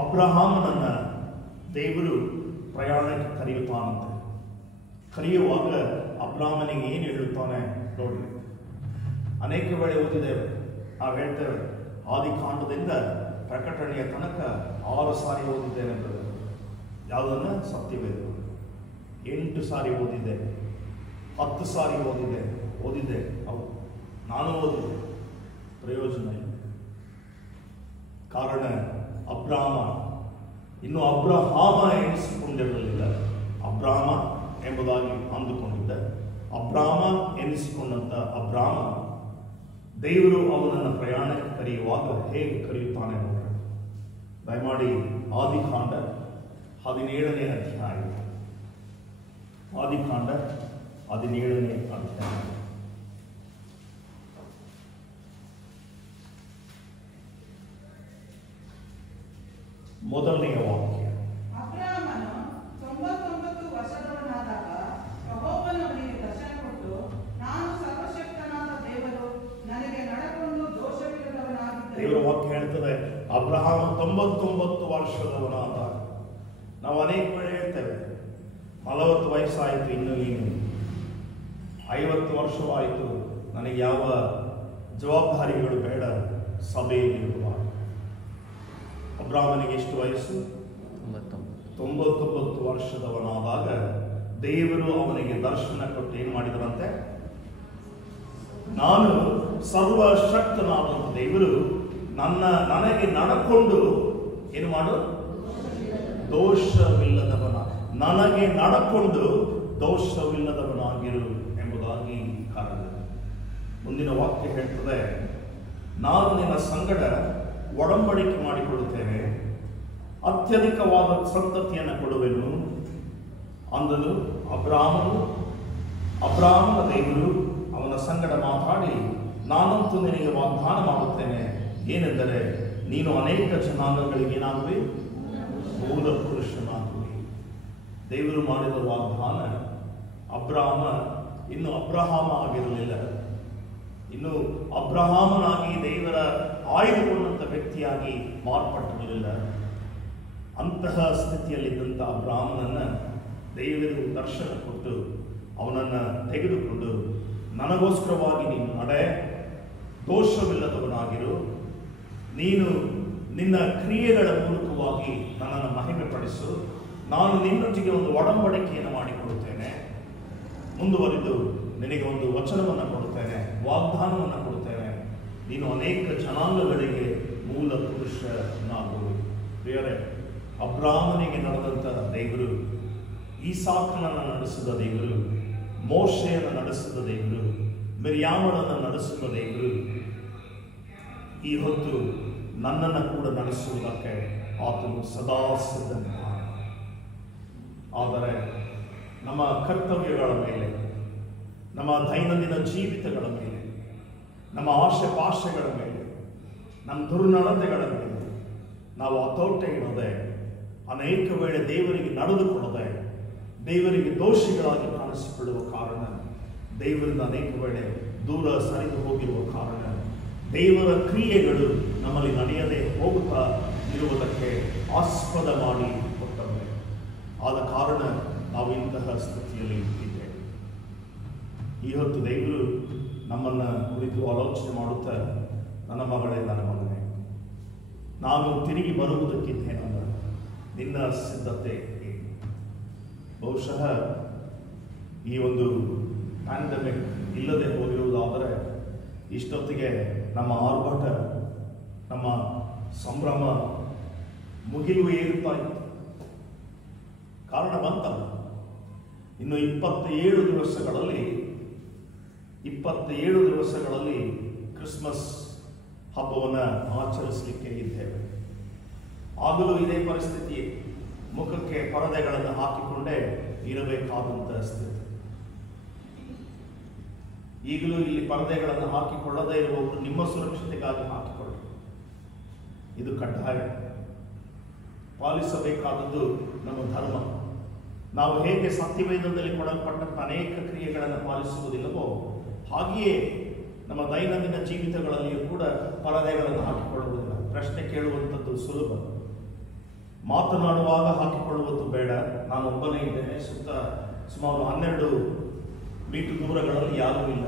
ಅಬ್ರಹಾಮನನ್ನ ದೇವರು ಪ್ರಯಾಣಕ್ಕೆ ಕರೆಯುತ್ತಾನಂತೆ. ಕರೆಯುವಾಗ ಅಬ್ರಹಾಮನಿಗೆ ಏನು ಹೇಳುತ್ತಾನೆ ನೋಡಿ. ಅನೇಕ ವೇಳೆ ಓದಿದ್ದೇವೆ, ನಾವು ಹೇಳ್ತೇವೆ ಆದಿಕಾಂಡದಿಂದ ಪ್ರಕಟಣೆಯ ತನಕ 6 ಸಾರಿ ಓದಿದ್ದೇನೆ ಅಂತ. ಯಾವುದನ್ನ? ಸತ್ಯವೇದ 8 ಸಾರಿ ಓದಿದ್ದೆ, 10 ಸಾರಿ ಓದಿದ್ದೆ. ಹೌದು, ನಾನು ಓದಿದ್ದೆ, ಪ್ರಯೋಜನ ಇಲ್ಲ. ಕಾರಣ ಅಬ್ರಾಮ ಇನ್ನು ಅಬ್ರಹಾಮ ಎನಿಸಿಕೊಂಡಿರಲಿಲ್ಲ. ಅಬ್ರಾಮ ಎಂಬುದಾಗಿ ಅಂದುಕೊಂಡಿದ್ದ. ಅಬ್ರಾಮ ಎನಿಸಿಕೊಂಡಂತ ಅಬ್ರಾಮ ದೇವರು ಅವನನ್ನು ಪ್ರಯಾಣಕ್ಕೆ ಕರೆಯುವಾಗ ಹೇಗೆ ಕರೆಯುತ್ತಾನೆ ನೋಡ್ರಿ. ದಯಮಾಡಿ ಆದಿಕಾಂಡ 17ನೇ ಅಧ್ಯಾಯ. ಆದಿಕಾಂಡ 17ನೇ ಅಧ್ಯಾಯ. ಮೊದಲನೆಯ ವಾಕ್ಯ. ಅಬ್ರಹಾಮನು 99 ವರ್ಷದವನಾದಾಗ ಯೆಹೋವನು ಅವನಿಗೆ ದರ್ಶನ ಕೊಟ್ಟು, ನಾನು ಸರ್ವಶಕ್ತನಾದ ದೇವರು, ನನಗೆ ನಡಕೊಂಡು ದೋಷವಿಲ್ಲದವನಾಗಿದ್ದೇನೆ. ದೇವರ ವಾಕ್ಯ ಹೇಳ್ತದೆ ಅಬ್ರಹಾಮ 99 ವರ್ಷದವನಾದ. ನಾವು ಅನೇಕ ವೇಳೆ ಹೇಳ್ತೇವೆ 40 ವಯಸ್ಸಾಯಿತು, ಇನ್ನು ನೀನು 50 ವರ್ಷವಾಯಿತು, ನನಗೆ ಯಾವ ಜವಾಬ್ದಾರಿಗಳು ಬೇಡ ಸಭೆಯಲ್ಲಿರುವ. ಅಬ್ರಹಾಮನಿಗೆ ಎಷ್ಟು ವಯಸ್ಸು? 99 ವರ್ಷದವನಾದಾಗ ದೇವರು ಅವನಿಗೆ ದರ್ಶನ ಕೊಟ್ಟು ಏನು ಮಾಡಿದರಂತೆ? ನಾನು ಸರ್ವಶಕ್ತನಾದ ದೇವರು ನನಗೆ ನಡಕೊಂಡು ಏನು ಮಾಡು? ದೋಷವಿಲ್ಲದವನ, ನನಗೆ ನಡಕೊಂಡು ದೋಷವಿಲ್ಲದವನಾಗಿರು ಎಂಬುದಾಗಿ ಕಾರಣ. ಮುಂದಿನ ವಾಕ್ಯ ಹೇಳ್ತದೆ, ನಾನು ನಿನ್ನ ಸಂಗಡ ಒಡಂಬಡಿಕೆ ಮಾಡಿಕೊಡುತ್ತೇನೆ, ಅತ್ಯಧಿಕವಾದ ಸಂತತಿಯನ್ನು ಕೊಡುವೆನು ಅಂದನು. ಅಬ್ರಹಾಮನ ದೇವರು ಅವನ ಸಂಗಡ ಮಾತಾಡಿ, ನಾನಂತೂ ನಿನಗೆ ವಾಗ್ದಾನ ಮಾಡುತ್ತೇನೆ, ಏನೆಂದರೆ ನೀನು ಅನೇಕ ಜನಾಂಗಗಳಿಗೆ ಏನಾಗುವೆ? ಮೂಲ ಪುರುಷನಾಗುವೆ. ದೇವರು ಮಾಡಿದ ವಾಗ್ದಾನ. ಇನ್ನು ಅಬ್ರಹಾಮ ಆಗಿರಲಿಲ್ಲ. ಇನ್ನು ಅಬ್ರಹಾಮನಾಗಿ ದೇವರ ಆಯ್ದುಕೊಂಡಂಥ ವ್ಯಕ್ತಿಯಾಗಿ ಮಾರ್ಪಟ್ಟಿರಲಿಲ್ಲ. ಅಂತಹ ಸ್ಥಿತಿಯಲ್ಲಿದ್ದಂಥ ಅಬ್ರಾಮನನ್ನ ದೇವರು ದರ್ಶನ ಕೊಟ್ಟು ಅವನನ್ನು ತೆಗೆದುಕೊಂಡು, ನನಗೋಸ್ಕರವಾಗಿ ನೀನು ನಡೆ, ದೋಷವಿಲ್ಲದವನಾಗಿರು, ನೀನು ನಿನ್ನ ಕ್ರಿಯೆಗಳ ಮೂಲಕವಾಗಿ ನನ್ನನ್ನು ಮಹಿಮೆ ಪಡಿಸು, ನಾನು ನಿನ್ನೊಟ್ಟಿಗೆ ಒಂದು ಒಡಂಬಡಿಕೆಯನ್ನು ಮಾಡಿಕೊಡುತ್ತೇನೆ, ಮುಂದುವರಿದು ನಿನಗೆ ಒಂದು ವಚನವನ್ನು ಕೊಡುತ್ತೇನೆ, ವಾಗ್ದಾನವನ್ನು ಕೊಡುತ್ತೇನೆ, ನೀನು ಅನೇಕ ಜನಾಂಗಗಳಿಗೆ ಮೂಲ ಪುರುಷನಾಗುವುದು. ಪ್ರಿಯರೇ, ಅಬ್ರಾಮನಿಗೆ ನಡೆದಂಥ ದೇವರು, ಈಸಾಕನನ್ನು ನಡೆಸಿದ ದೇವರು, ಮೋಶೆಯನ್ನು ನಡೆಸಿದ ದೇವರು, ಮಿರ್ಯಾಮಳನ್ನು ನಡೆಸಿದ ದೇವರು ಈ ಹೊತ್ತು ನನ್ನನ್ನು ಕೂಡ ನಡೆಸುವುದಕ್ಕೆ ಆತನು ಸದಾ ಸಿದ್ಧನಿದ್ದಾನೆ. ಆದರೆ ನಮ್ಮ ಕರ್ತವ್ಯಗಳ ಮೇಲೆ, ನಮ್ಮ ದೈನಂದಿನ ಜೀವಿತಗಳ ಮೇಲೆ, ನಮ್ಮ ಆಶೆ ಪಾಶೆಗಳ ಮೇಲೆ, ನಮ್ಮ ದುರ್ನಡತೆಗಳ ಮೇಲೆ ನಾವು ಹತೋಟೆ ಇಡದೆ, ಅನೇಕ ವೇಳೆ ದೇವರಿಗೆ ನಡೆದುಕೊಳ್ಳದೆ, ದೇವರಿಗೆ ದೋಷಿಗಳಾಗಿ ಕಾಣಿಸಿಕೊಳ್ಳುವ ಕಾರಣ, ದೇವರಿಂದ ಅನೇಕ ವೇಳೆ ದೂರ ಸರಿದು ಹೋಗಿರುವ ಕಾರಣ, ದೇವರ ಕ್ರಿಯೆಗಳು ನಮ್ಮಲ್ಲಿ ನಡೆಯದೆ ಹೋಗುತ್ತಾ ಇರುವುದಕ್ಕೆ ಆಸ್ಪದ ಮಾಡಿ ಕೊಟ್ಟವೆ. ಆದ ಕಾರಣ ನಾವು ಇಂತಹ ಸ್ಥಿತಿಯಲ್ಲಿ ಇದ್ದೇವೆ. ಈ ಹೊತ್ತು ದೇವರು ನಮ್ಮನ್ನು ಕುರಿತು ಆಲೋಚನೆ ಮಾಡುತ್ತಾ, ನನ್ನ ಮಗಳೇ, ನನ್ನ ಮಗನೇ, ನಾನು ತಿರುಗಿ ಬರುವುದಕ್ಕಿದ್ದೇನಲ್ಲ, ನಿನ್ನ ಸಿದ್ಧತೆ ಏನು? ಬಹುಶಃ ಈ ಒಂದು ಪ್ಯಾಂಡಮಿಕ್ ಇಲ್ಲದೆ ಹೋಗಿರುವುದಾದರೆ ಇಷ್ಟೊತ್ತಿಗೆ ನಮ್ಮ ಆರ್ಭಟ, ನಮ್ಮ ಸಂಭ್ರಮ ಮುಗಿಲು ಏರುತ್ತಾ ಇತ್ತು. ಕಾರಣ ಬಂತಲ್ಲ, ಇನ್ನು 27 ದಿವಸಗಳಲ್ಲಿ ಕ್ರಿಸ್ಮಸ್ ಹಬ್ಬವನ್ನು ಆಚರಿಸಲಿಕ್ಕೆ ಇದ್ದೇವೆ. ಆಗಲೂ ಇದೇ ಪರಿಸ್ಥಿತಿ, ಮುಖಕ್ಕೆ ಪರದೆಗಳನ್ನು ಹಾಕಿಕೊಂಡೇ ಇರಬೇಕಾದಂತಹ ಸ್ಥಿತಿ. ಈಗಲೂ ಇಲ್ಲಿ ಪರದೆಗಳನ್ನು ಹಾಕಿಕೊಳ್ಳದೇ ಇರುವವರು ನಿಮ್ಮ ಸುರಕ್ಷತೆಗಾಗಿ ಹಾಕಿಕೊಳ್ಳಿ. ಇದು ಕಡ್ಡಾಯ, ಪಾಲಿಸಬೇಕಾದದ್ದು ನಮ್ಮ ಧರ್ಮ. ನಾವು ಹೇಗೆ ಸತ್ಯವೇದದಲ್ಲಿ ಕೊಡಲ್ಪಟ್ಟಂತ ಅನೇಕ ಕ್ರಿಯೆಗಳನ್ನು ಪಾಲಿಸುವುದಿಲ್ಲವೋ ಹಾಗೆಯೇ ನಮ್ಮ ದೈನಂದಿನ ಜೀವಿತಗಳಲ್ಲಿಯೂ ಕೂಡ ಪರದೆಗಳನ್ನು ಹಾಕಿಕೊಳ್ಳುವುದಿಲ್ಲ. ಪ್ರಶ್ನೆ ಕೇಳುವಂಥದ್ದು ಸುಲಭ, ಮಾತನಾಡುವಾಗ ಹಾಕಿಕೊಳ್ಳುವುದು ಬೇಡ. ನಾನು ಒಬ್ಬನೇ ಇದ್ದೇನೆ, ಸುತ್ತ ಸುಮಾರು 12 ಮೀಟರ್ ದೂರಗಳಲ್ಲಿ ಯಾರೂ ಇಲ್ಲ,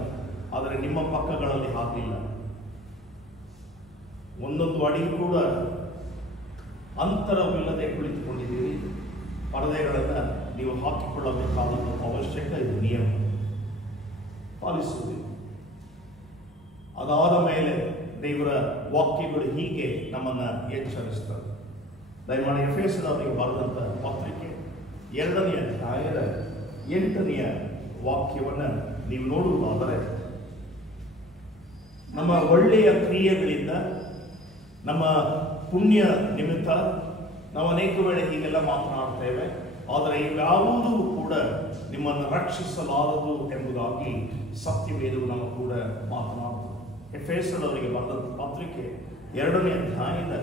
ಆದರೆ ನಿಮ್ಮ ಪಕ್ಕಗಳಲ್ಲಿ ಹಾಕಿಲ್ಲ. ಒಂದೊಂದು ಅಡಿ ಕೂಡ ಅಂತರವಿಲ್ಲದೆ ಕುಳಿತುಕೊಂಡಿದ್ದೀರಿ. ಪರದೆಗಳನ್ನು ನೀವು ಹಾಕಿಕೊಳ್ಳಬೇಕಾದ ಅವಶ್ಯಕ, ಇದು ನಿಯಮ, ಪಾಲಿಸುವುದಿಲ್ಲ. ಅದಾದ ಮೇಲೆ ದೇವರ ವಾಕ್ಯಗಳು ಹೀಗೆ ನಮ್ಮನ್ನು ಎಚ್ಚರಿಸ್ತವೆ. ದಯಮಾಡಿ ಎಫೆಸದವರಿಗೆ ಬರೆದಂಥ ಪತ್ರಿಕೆ 2ನೇ ಅಧ್ಯಾಯದ 8ನೇ ವಾಕ್ಯವನ್ನು ನೀವು ನೋಡುವುದಾದರೆ, ನಮ್ಮ ಒಳ್ಳೆಯ ಕ್ರಿಯೆಗಳಿಂದ, ನಮ್ಮ ಪುಣ್ಯ ನಿಮಿತ್ತ ನಾವು ಅನೇಕ ವೇಳೆ ಹೀಗೆಲ್ಲ ಮಾತನಾಡ್ತೇವೆ, ಆದರೆ ಇವ್ಯಾವುದೂ ಕೂಡ ನಿಮ್ಮನ್ನು ರಕ್ಷಿಸಲಾರದು ಎಂಬುದಾಗಿ ಸತ್ಯವೇದವು ನಮ್ಮ ಕೂಡ ಮಾತನಾಡುತ್ತದೆ. ಎಫೆಸದವರಿಗೆ ಬರೆದಂಥ ಪತ್ರಿಕೆ 2ನೇ ಅಧ್ಯಾಯದ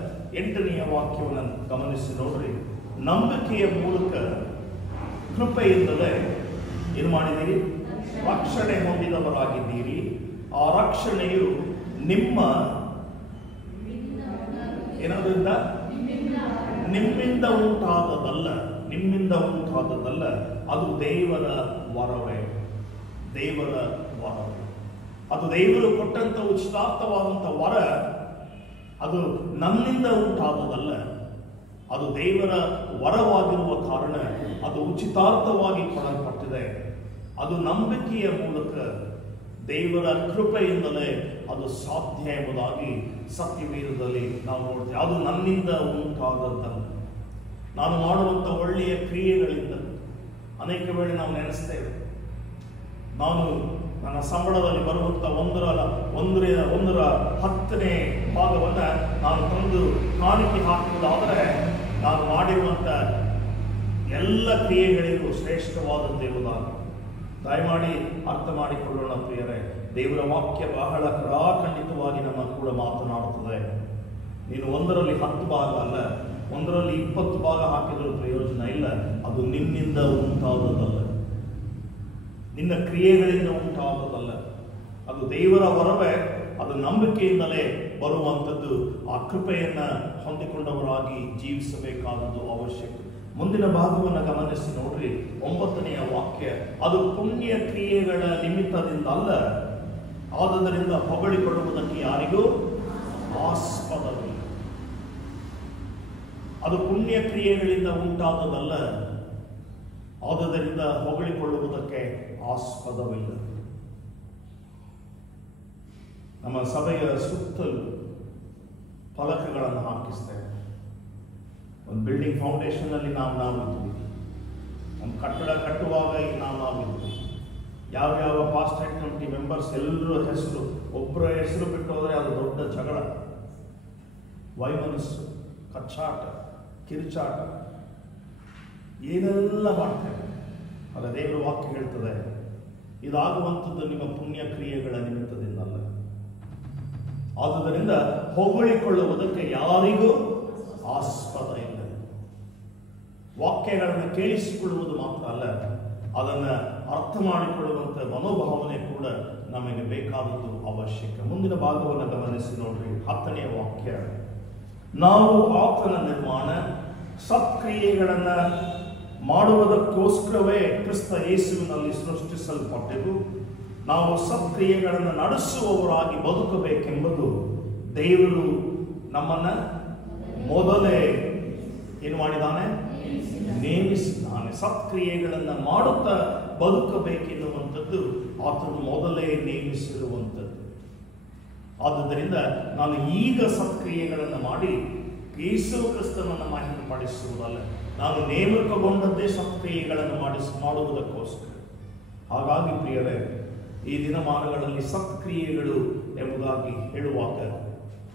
8ನೇ ವಾಕ್ಯವನ್ನು ಗಮನಿಸಿ ನೋಡ್ರಿ. ನಂಬಿಕೆಯ ಮೂಲಕ ಕೃಪೆಯಿಂದಲೇ ಏನು ಮಾಡಿದ್ದೀರಿ? ರಕ್ಷಣೆ ಹೊಂದಿದವರಾಗಿದ್ದೀರಿ. ಆ ರಕ್ಷಣೆಯು ನಿಮ್ಮ ಏನಾದ್ರಿಂದ ನಿಮ್ಮಿಂದ ಉಂಟಾದದಲ್ಲ, ಅದು ದೇವರ ವರವೇ. ಅದು ದೇವರು ಕೊಟ್ಟಂತ ಉಚಿತಾರ್ಥವಾದಂಥ ವರ. ಅದು ನನ್ನಿಂದ ಉಂಟಾದದಲ್ಲ, ಅದು ದೇವರ ವರವಾಗಿರುವ ಕಾರಣ ಅದು ಉಚಿತಾರ್ಥವಾಗಿ ಕೊಡಲ್ಪಟ್ಟಿದೆ. ಅದು ನಂಬಿಕೆಯ ಮೂಲಕ ದೇವರ ಕೃಪೆಯಿಂದಲೇ ಅದು ಸಾಧ್ಯ ಎಂಬುದಾಗಿ ಸತ್ಯವೇದದಲ್ಲಿ ನಾವು ನೋಡ್ತೇವೆ. ಅದು ನನ್ನಿಂದ ಉಂಟಾದದ್ದಲ್ಲ, ನಾನು ಮಾಡುವಂಥ ಒಳ್ಳೆಯ ಕ್ರಿಯೆಗಳಿಂದ. ಅನೇಕ ವೇಳೆ ನಾವು ನೆನೆಸ್ತೇವೆ, ನಾನು ನನ್ನ ಸಂಬಳದಲ್ಲಿ ಬರುವಂಥ 1/10ನೇ ಭಾಗವನ್ನು ನಾನು ತಂದು ಕಾಣಿಕೆ ಹಾಕುವುದಾದರೆ ನಾನು ಮಾಡಿರುವಂಥ ಎಲ್ಲ ಕ್ರಿಯೆಗಳಿಗೂ ಶ್ರೇಷ್ಠವಾದದ್ದು ಎಂಬುದಾಗಿ ದಯಮಾಡಿ ಅರ್ಥ ಮಾಡಿಕೊಳ್ಳೋಣ ಪ್ರಿಯರೇ. ದೇವರ ವಾಕ್ಯ ಬಹಳ ಖಂಡಿತವಾಗಿ ನಮ್ಮ ಕೂಡ ಮಾತನಾಡುತ್ತದೆ. ನೀನು 1ರಲ್ಲಿ 10 ಭಾಗ ಅಲ್ಲ, 1ರಲ್ಲಿ 20 ಭಾಗ ಹಾಕಿದರೂ ಪ್ರಯೋಜನ ಇಲ್ಲ. ಅದು ನಿನ್ನಿಂದ ಉಂಟಾದದಲ್ಲ, ನಿನ್ನ ಕ್ರಿಯೆಗಳಿಂದ ಉಂಟಾದದಲ್ಲ, ಅದು ದೇವರ ವರವೇ. ಅದು ನಂಬಿಕೆಯಿಂದಲೇ ಬರುವಂಥದ್ದು. ಆ ಕೃಪೆಯನ್ನು ಹೊಂದಿಕೊಂಡವರಾಗಿ ಜೀವಿಸಬೇಕಾದದ್ದು ಅವಶ್ಯಕ. ಮುಂದಿನ ಭಾಗವನ್ನು ಗಮನಿಸಿ ನೋಡ್ರಿ, 9ನೇ ವಾಕ್ಯ. ಅದು ಪುಣ್ಯ ಕ್ರಿಯೆಗಳ ನಿಮಿತ್ತದಿಂದ ಅಲ್ಲ, ಆದುದರಿಂದ ಹೊಗಳಿಕೊಳ್ಳುವುದಕ್ಕೆ ಯಾರಿಗೂ ಆಸ್ಪದವಿಲ್ಲ. ಅದು ಪುಣ್ಯ ಕ್ರಿಯೆಗಳಿಂದ ಉಂಟಾದದಲ್ಲ, ಆದುದರಿಂದ ಹೊಗಳಿಕೊಳ್ಳುವುದಕ್ಕೆ ಆಸ್ಪದವಿಲ್ಲ. ನಮ್ಮ ಸಭೆಯ ಸುತ್ತಲೂ ಫಲಕಗಳನ್ನು ಹಾಕಿಸ್ತೇವೆ. ಒಂದು ಬಿಲ್ಡಿಂಗ್ ಫೌಂಡೇಶನ್ ಅಲ್ಲಿ ನಾವಿದ್ವಿ, ಒಂದು ಕಟ್ಟಡ ಕಟ್ಟುವಾಗ ನಾವಿದ್ವಿ. ಯಾವ್ಯಾವ ಪಾಸ್ಟ್ ಆಕ್ಟ್ ಕಮಿಟಿ ಮೆಂಬರ್ಸ್ ಎಲ್ಲರ ಹೆಸರು, ಒಬ್ಬರ ಹೆಸರು ಬಿಟ್ಟು ಹೋದರೆ ಅದು ದೊಡ್ಡ ಜಗಳ, ವೈಮನಸ್ಸು, ಕಚ್ಚಾಟ, ಕಿರುಚಾಟ, ಏನೆಲ್ಲ ಮಾಡ್ತೇವೆ. ಅದ ದೇವರ ವಾಕ್ಯ ಹೇಳ್ತದೆ, ಇದಾಗುವಂಥದ್ದು ನಿಮ್ಮ ಪುಣ್ಯ ಕ್ರಿಯೆಗಳ ನಿಮಿತ್ತದಿಂದಲ್ಲ, ಆದುದರಿಂದ ಹೊಗಳಿಕೊಳ್ಳುವುದಕ್ಕೆ ಯಾರಿಗೂ ಆಸ್ಪದ ಇಲ್ಲ. ವಾಕ್ಯಗಳನ್ನು ಕೇಳಿಸಿಕೊಳ್ಳುವುದು ಮಾತ್ರ ಅಲ್ಲ, ಅದನ್ನು ಅರ್ಥ ಮಾಡಿಕೊಳ್ಳುವಂಥ ಮನೋಭಾವನೆ ಕೂಡ ನಮಗೆ ಬೇಕಾದದ್ದು ಅವಶ್ಯಕ. ಮುಂದಿನ ಭಾಗವನ್ನು ಗಮನಿಸಿ ನೋಡ್ರಿ, 10ನೇ ವಾಕ್ಯ. ನಾವು ಆತನ ನಿರ್ಮಾಣ ಸತ್ಕ್ರಿಯೆಗಳನ್ನು ಮಾಡುವುದಕ್ಕೋಸ್ಕರವೇ ಕ್ರಿಸ್ತ ಯೇಸುವಿನಲ್ಲಿ ಸೃಷ್ಟಿಸಲ್ಪಟ್ಟೆವು. ನಾವು ಸತ್ಕ್ರಿಯೆಗಳನ್ನು ನಡೆಸುವವರಾಗಿ ಬದುಕಬೇಕೆಂಬುದು ದೇವರು ನಮ್ಮನ್ನು ಮೊದಲೇ ಏನು ಮಾಡಿದ್ದಾನೆ? ನೇಮಿಸಿದ್ದಾನೆ. ಸತ್ಕ್ರಿಯೆಗಳನ್ನು ಮಾಡುತ್ತಾ ಬದುಕಬೇಕೆನ್ನುವಂಥದ್ದು ಆತನು ಮೊದಲೇ ನೇಮಿಸಿರುವಂಥದ್ದು. ಆದುದರಿಂದ ನಾನು ಈಗ ಸತ್ಕ್ರಿಯೆಗಳನ್ನು ಮಾಡಿ ಯೇಸು ಕ್ರಿಸ್ತನನ್ನು ಮಹಿಮೆಪಡಿಸುವುದಲ್ಲ, ನಾನು ನೇಮಕಗೊಂಡದ್ದೇ ಸತ್ಕ್ರಿಯೆಗಳನ್ನು ಮಾಡುವುದಕ್ಕೋಸ್ಕರ. ಹಾಗಾಗಿ ಪ್ರಿಯರೇ, ಈ ದಿನಮಾನಗಳಲ್ಲಿ ಸತ್ಕ್ರಿಯೆಗಳು ಎಂಬುದಾಗಿ ಹೇಳುವಾಗ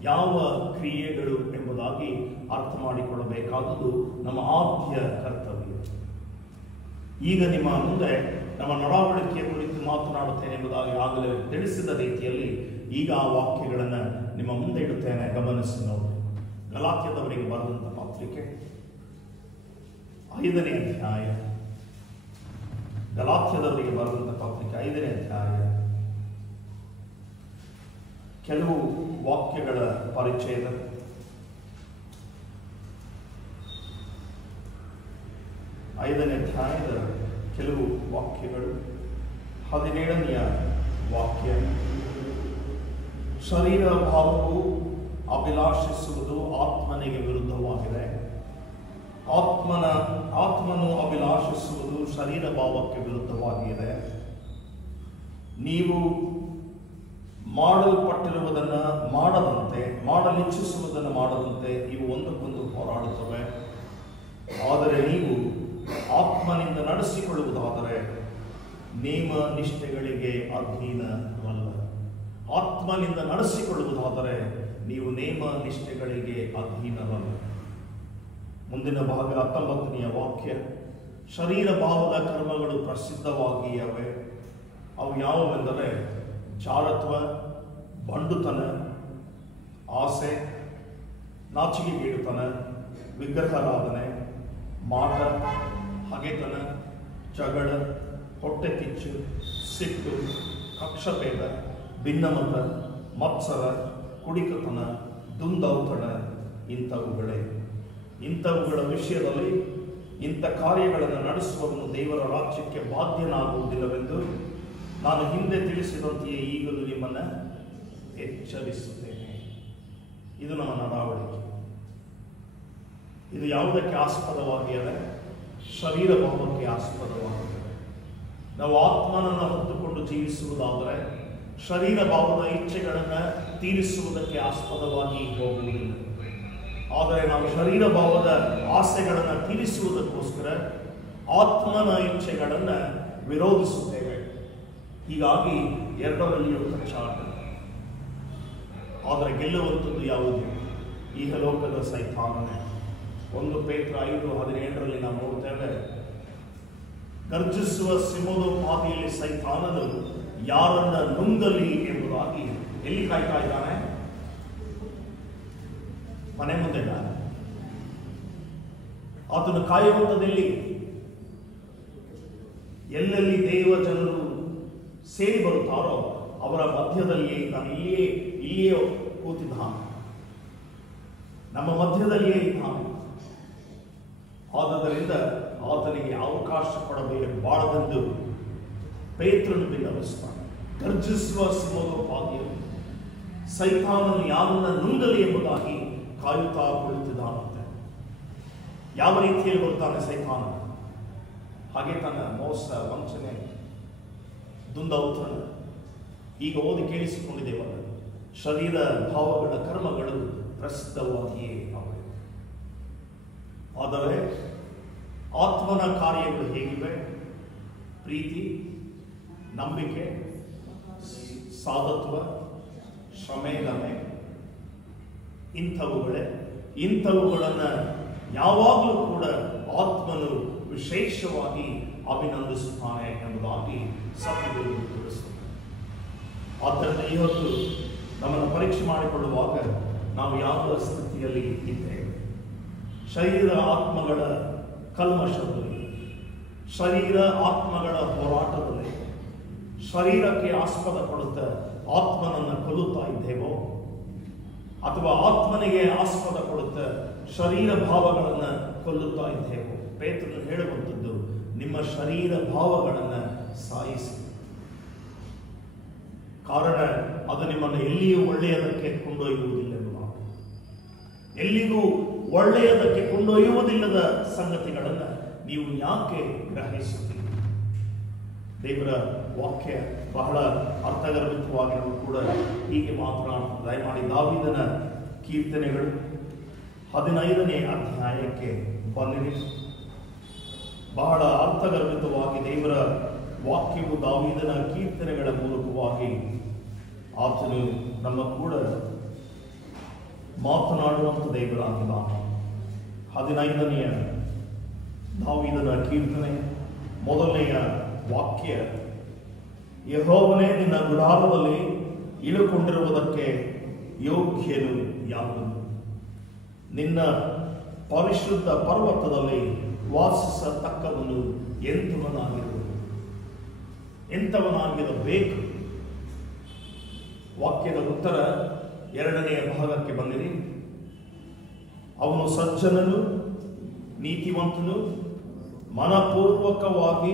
ಯಾವ ಕ್ರಿಯೆಗಳು ಎಂಬುದಾಗಿ ಅರ್ಥ ಮಾಡಿಕೊಳ್ಳಬೇಕಾದುದು ನಮ್ಮ ಆದ್ಯ ಕರ್ತವ್ಯ. ಈಗ ನಿಮ್ಮ ಮುಂದೆ ನಮ್ಮ ನಡವಳಿಕೆಯ ಕುರಿತು ಮಾತನಾಡುತ್ತೇನೆ ಎಂಬುದಾಗಿ ಆಗಲೇ ತಿಳಿಸಿದ ರೀತಿಯಲ್ಲಿ ಈಗ ಆ ವಾಕ್ಯಗಳನ್ನು ನಿಮ್ಮ ಮುಂದೆ ಇಡುತ್ತೇನೆ. ಗಮನಿಸಿ ನೋಡಿ. ಗಲಾತ್ಯದವರಿಗೆ ಬರೆದಂಥ ಪತ್ರಿಕೆ 5ನೇ ಅಧ್ಯಾಯ. ಗಲಾತ್ಯದವರಿಗೆ ಬರೆದಂಥ ಪತ್ರಿಕೆ 5ನೇ ಅಧ್ಯಾಯ. ಕೆಲವು ವಾಕ್ಯಗಳ ಪರಿಚಯದ 5ನೇ ಅಧ್ಯಾಯದ ಕೆಲವು ವಾಕ್ಯಗಳು. 17ನೆಯ ವಾಕ್ಯ. ಶರೀರ ಭಾವವು ಅಭಿಲಾಷಿಸುವುದು ಆತ್ಮನಿಗೆ ವಿರುದ್ಧವಾಗಿದೆ, ಆತ್ಮನು ಅಭಿಲಾಷಿಸುವುದು ಶರೀರ ಭಾವಕ್ಕೆ ವಿರುದ್ಧವಾಗಿದೆ. ನೀವು ಮಾಡಲ್ಪಟ್ಟಿರುವುದನ್ನು ಮಾಡದಂತೆ, ಮಾಡಲಿಚ್ಛಿಸುವುದನ್ನು ಮಾಡದಂತೆ ಇವು ಒಂದಕ್ಕೊಂದು ಹೋರಾಡುತ್ತವೆ. ಆದರೆ ನೀವು ಆತ್ಮನಿಂದ ನಡೆಸಿಕೊಳ್ಳುವುದಾದರೆ ನೇಮ ನಿಷ್ಠೆಗಳಿಗೆ ಅಧೀನವಲ್ಲ. ಆತ್ಮನಿಂದ ನಡೆಸಿಕೊಳ್ಳುವುದಾದರೆ ನೀವು ನೇಮ ನಿಷ್ಠೆಗಳಿಗೆ ಅಧೀನವಲ್ಲ. ಮುಂದಿನ ಭಾಗ 19ನೆಯ ವಾಕ್ಯ. ಶರೀರ ಭಾವದ ಕರ್ಮಗಳು ಪ್ರಸಿದ್ಧವಾಗಿವೆ. ಅವು ಯಾವುವೆಂದರೆ ಜಾರತ್ವ, ಬಂಡುತನ, ಆಸೆ, ನಾಚಿಕೆಗೇಡುತನ, ವಿಗ್ರಹಾರಾಧನೆ, ಮಾಟ, ಹಗೆತನ, ಜಗಳ, ಹೊಟ್ಟೆ ಕಿಚ್ಚು, ಸಿಟ್ಟು, ಕಕ್ಷಭೇದ, ಭಿನ್ನಮತ, ಮತ್ಸರ, ಕುಡಿಕತನ, ದುಂದೌತಣ ಇಂಥವುಗಳೇ. ಇಂಥವುಗಳ ವಿಷಯದಲ್ಲಿ ಇಂಥ ಕಾರ್ಯಗಳನ್ನು ನಡೆಸುವವನು ದೇವರ ರಾಜ್ಯಕ್ಕೆ ಬಾಧ್ಯನಾಗುವುದಿಲ್ಲವೆಂದು ನಾನು ಹಿಂದೆ ತಿಳಿಸಿದಂತೆಯೇ ಈಗಲೂ ನಿಮ್ಮನ್ನು ಎಚ್ಚರಿಸುತ್ತೇನೆ. ಇದು ನಮ್ಮ ನಡವಳಿಕೆ. ಇದು ಯಾವುದಕ್ಕೆ ಆಸ್ಪದವಾಗಿದೆ? ಶರೀರ ಭಾವಕ್ಕೆ ಆಸ್ಪದವಾಗಿದೆ. ನಾವು ಆತ್ಮನನ್ನು ಹೊತ್ತುಕೊಂಡು ಜೀವಿಸುವುದಾದರೆ ಶರೀರ ಭಾವದ ಇಚ್ಛೆಗಳನ್ನು ತೀರಿಸುವುದಕ್ಕೆ ಆಸ್ಪದವಾಗಿ ಹೋಗುವುದಿಲ್ಲ. ಆದರೆ ನಾವು ಶರೀರ ಭಾವದ ಆಸೆಗಳನ್ನು ತೀರಿಸುವುದಕ್ಕೋಸ್ಕರ ಆತ್ಮನ ಇಚ್ಛೆಗಳನ್ನು ವಿರೋಧಿಸುತ್ತೇವೆ. ಹೀಗಾಗಿ ಎರಡರಲ್ಲಿಯೂ ಕಚ್ಚಾಟ. ಆದರೆ ಗೆಲ್ಲುವಂಥದ್ದು ಯಾವುದು? ಇಹಲೋಕದ ಸೈತಾನನೇ. 1 ಪೇತ್ರ 5:17 ನಾವು ನೋಡ್ತೇವೆ, ಗರ್ಜಿಸುವ ಸಿಂಹದೋಪಾದಿಯಲ್ಲಿ ಸೈತಾನನು ಯಾರನ್ನ ನುಂಗಲಿ ಎಂಬುದಾಗಿ ಎಲ್ಲಿ ಕಾಯ್ತಾ ಇದ್ದಾನೆ? ಮನೆ ಮುಂದೆ ಇದ್ದಾನೆ. ಆತನು ಕಾಯುವಂಥದ್ದಲ್ಲಿ ಎಲ್ಲೆಲ್ಲಿ ದೇವ ಜನರು ಸೇರಿ ಬರುತ್ತಾರೋ ಅವರ ಮಧ್ಯದಲ್ಲಿ ನಾನು ಇಲ್ಲಿಯೇ ಇಲ್ಲಿಯೇ ಕೂತಿದ್ದಾನೆ, ನಮ್ಮ ಮಧ್ಯದಲ್ಲಿಯೇ ಇದ್ದಾನೆ. ಆದುದರಿಂದ ಆತನಿಗೆ ಅವಕಾಶ ಕೊಡಬಾರದೆಂದು ಪೇತ್ರನು ವಿನ್ನವಿಸ್ತಾನೆ. ಗರ್ಜಿಸುವ ಸಿಂಹೋಪಾದಿಯಲ್ಲಿ ಸೈತಾನನು ಯಾರನ್ನ ನುಂಗಲಿ ಎಂಬುದಾಗಿ ಕಾಯುತ್ತಾ ಕುಳಿತಿದ್ದಾನಂತೆ. ಯಾವ ರೀತಿಯಲ್ಲಿ ಬರ್ತಾನೆ ಸೈತಾನ? ಹಾಗೆ ತನ್ನ ಮೋಸ, ವಂಚನೆ, ದುಂದೌತಣ ಈಗ ಓದಿ ಕೇಳಿಸಿಕೊಂಡಿದ್ದೇವಲ್ಲ, ಶರೀರ ಭಾವಗಳ ಕರ್ಮಗಳು ಪ್ರಸಿದ್ಧವಾಗಿಯೇ ಅವೆ. ಆದರೆ ಆತ್ಮನ ಕಾರ್ಯಗಳು ಹೇಗಿವೆ? ಪ್ರೀತಿ, ನಂಬಿಕೆ, ಸಾಧತ್ವ, ಶ್ರಮೇದಮೆ, ಇಂಥವುಗಳನ್ನು ಯಾವಾಗಲೂ ಕೂಡ ಆತ್ಮನು ವಿಶೇಷವಾಗಿ ಅಭಿನಂದಿಸುತ್ತಾನೆ ಎಂಬುದಾಗಿ ಸತ್ಯಗಳು ತಿಳಿಸುತ್ತದೆ. ಆದ್ದರಿಂದ ಇವತ್ತು ನಮ್ಮನ್ನು ಪರೀಕ್ಷೆ ಮಾಡಿಕೊಳ್ಳುವಾಗ ನಾವು ಯಾವ ಸ್ಥಿತಿಯಲ್ಲಿ ಇದ್ದೇವೆ? ಶರೀರ ಆತ್ಮಗಳ ಕಲ್ಮಶದಲ್ಲಿ, ಶರೀರ ಆತ್ಮಗಳ ಹೋರಾಟದಲ್ಲಿ, ಶರೀರಕ್ಕೆ ಆಸ್ಪದ ಕೊಡುತ್ತಾ ಆತ್ಮನನ್ನು ಕೊಲ್ಲುತ್ತಾ ಇದ್ದೇವೋ, ಅಥವಾ ಆತ್ಮನಿಗೆ ಆಸ್ಪದ ಕೊಡುತ್ತಾ ಶರೀರ ಭಾವಗಳನ್ನು ಕೊಲ್ಲುತ್ತಾ ಇದ್ದೇವೋ? ಪೇತ್ರನು ಹೇಳುವಂಥದ್ದು, ನಿಮ್ಮ ಶರೀರ ಭಾವಗಳನ್ನು ಸಾಯಿಸಿ. ಕಾರಣ ಅದು ನಿಮ್ಮನ್ನು ಎಲ್ಲಿಯೂ ಒಳ್ಳೆಯದಕ್ಕೆ ಕೊಂಡೊಯ್ಯುವುದಿಲ್ಲ. ಎಲ್ಲಿಗೂ ಒಳ್ಳೆಯದಕ್ಕೆ ಕೊಂಡೊಯ್ಯುವುದಿಲ್ಲದ ಸಂಗತಿಗಳನ್ನು ನೀವು ಯಾಕೆ ಗ್ರಹಿಸುತ್ತೀರಿ? ದೇವರ ವಾಕ್ಯ ಬಹಳ ಅರ್ಥಗರ್ಭಿತವಾಗಿರುವ ಕೂಡ ಹೀಗೆ ಮಾತನಾಡುತ್ತದೆ. ದಯಮಾಡಿ ದಾವೀದನ ಕೀರ್ತನೆಗಳು 15ನೇ ಅಧ್ಯಾಯಕ್ಕೆ ಬನ್ನಿರಿ. ಬಹಳ ಅರ್ಥಗರ್ಭಿತವಾಗಿ ದೇವರ ವಾಕ್ಯವು ದಾವೀದನ ಕೀರ್ತನೆಗಳ ಮೂಲಕವಾಗಿ ಆತನು ನಮ್ಮ ಕೂಡ ಮಾತನಾಡುವಂಥ ದೇವರಾಗಿದ್ದಾನೆ. 15ನೆಯ ದಾವೀದನ ಕೀರ್ತನೆ ಮೊದಲನೆಯ ವಾಕ್ಯ, ಯೆಹೋವನೇ ನಿನ್ನ ಗುಡಾರದಲ್ಲಿ ಇಳುಕೊಂಡಿರುವುದಕ್ಕೆ ಯೋಗ್ಯನು ಯಾರು? ನಿನ್ನ ಪರಿಶುದ್ಧ ಪರ್ವತದಲ್ಲಿ ವಾಸಿಸತಕ್ಕವನು ಎಂಥವನಾಗಿರಬೇಕು? ವಾಕ್ಯದ ಉತ್ತರ 2ನೆಯ ಭಾಗಕ್ಕೆ ಬಂದಿರಿ. ಅವನು ಸಜ್ಜನನು, ನೀತಿವಂತನು, ಮನಪೂರ್ವಕವಾಗಿ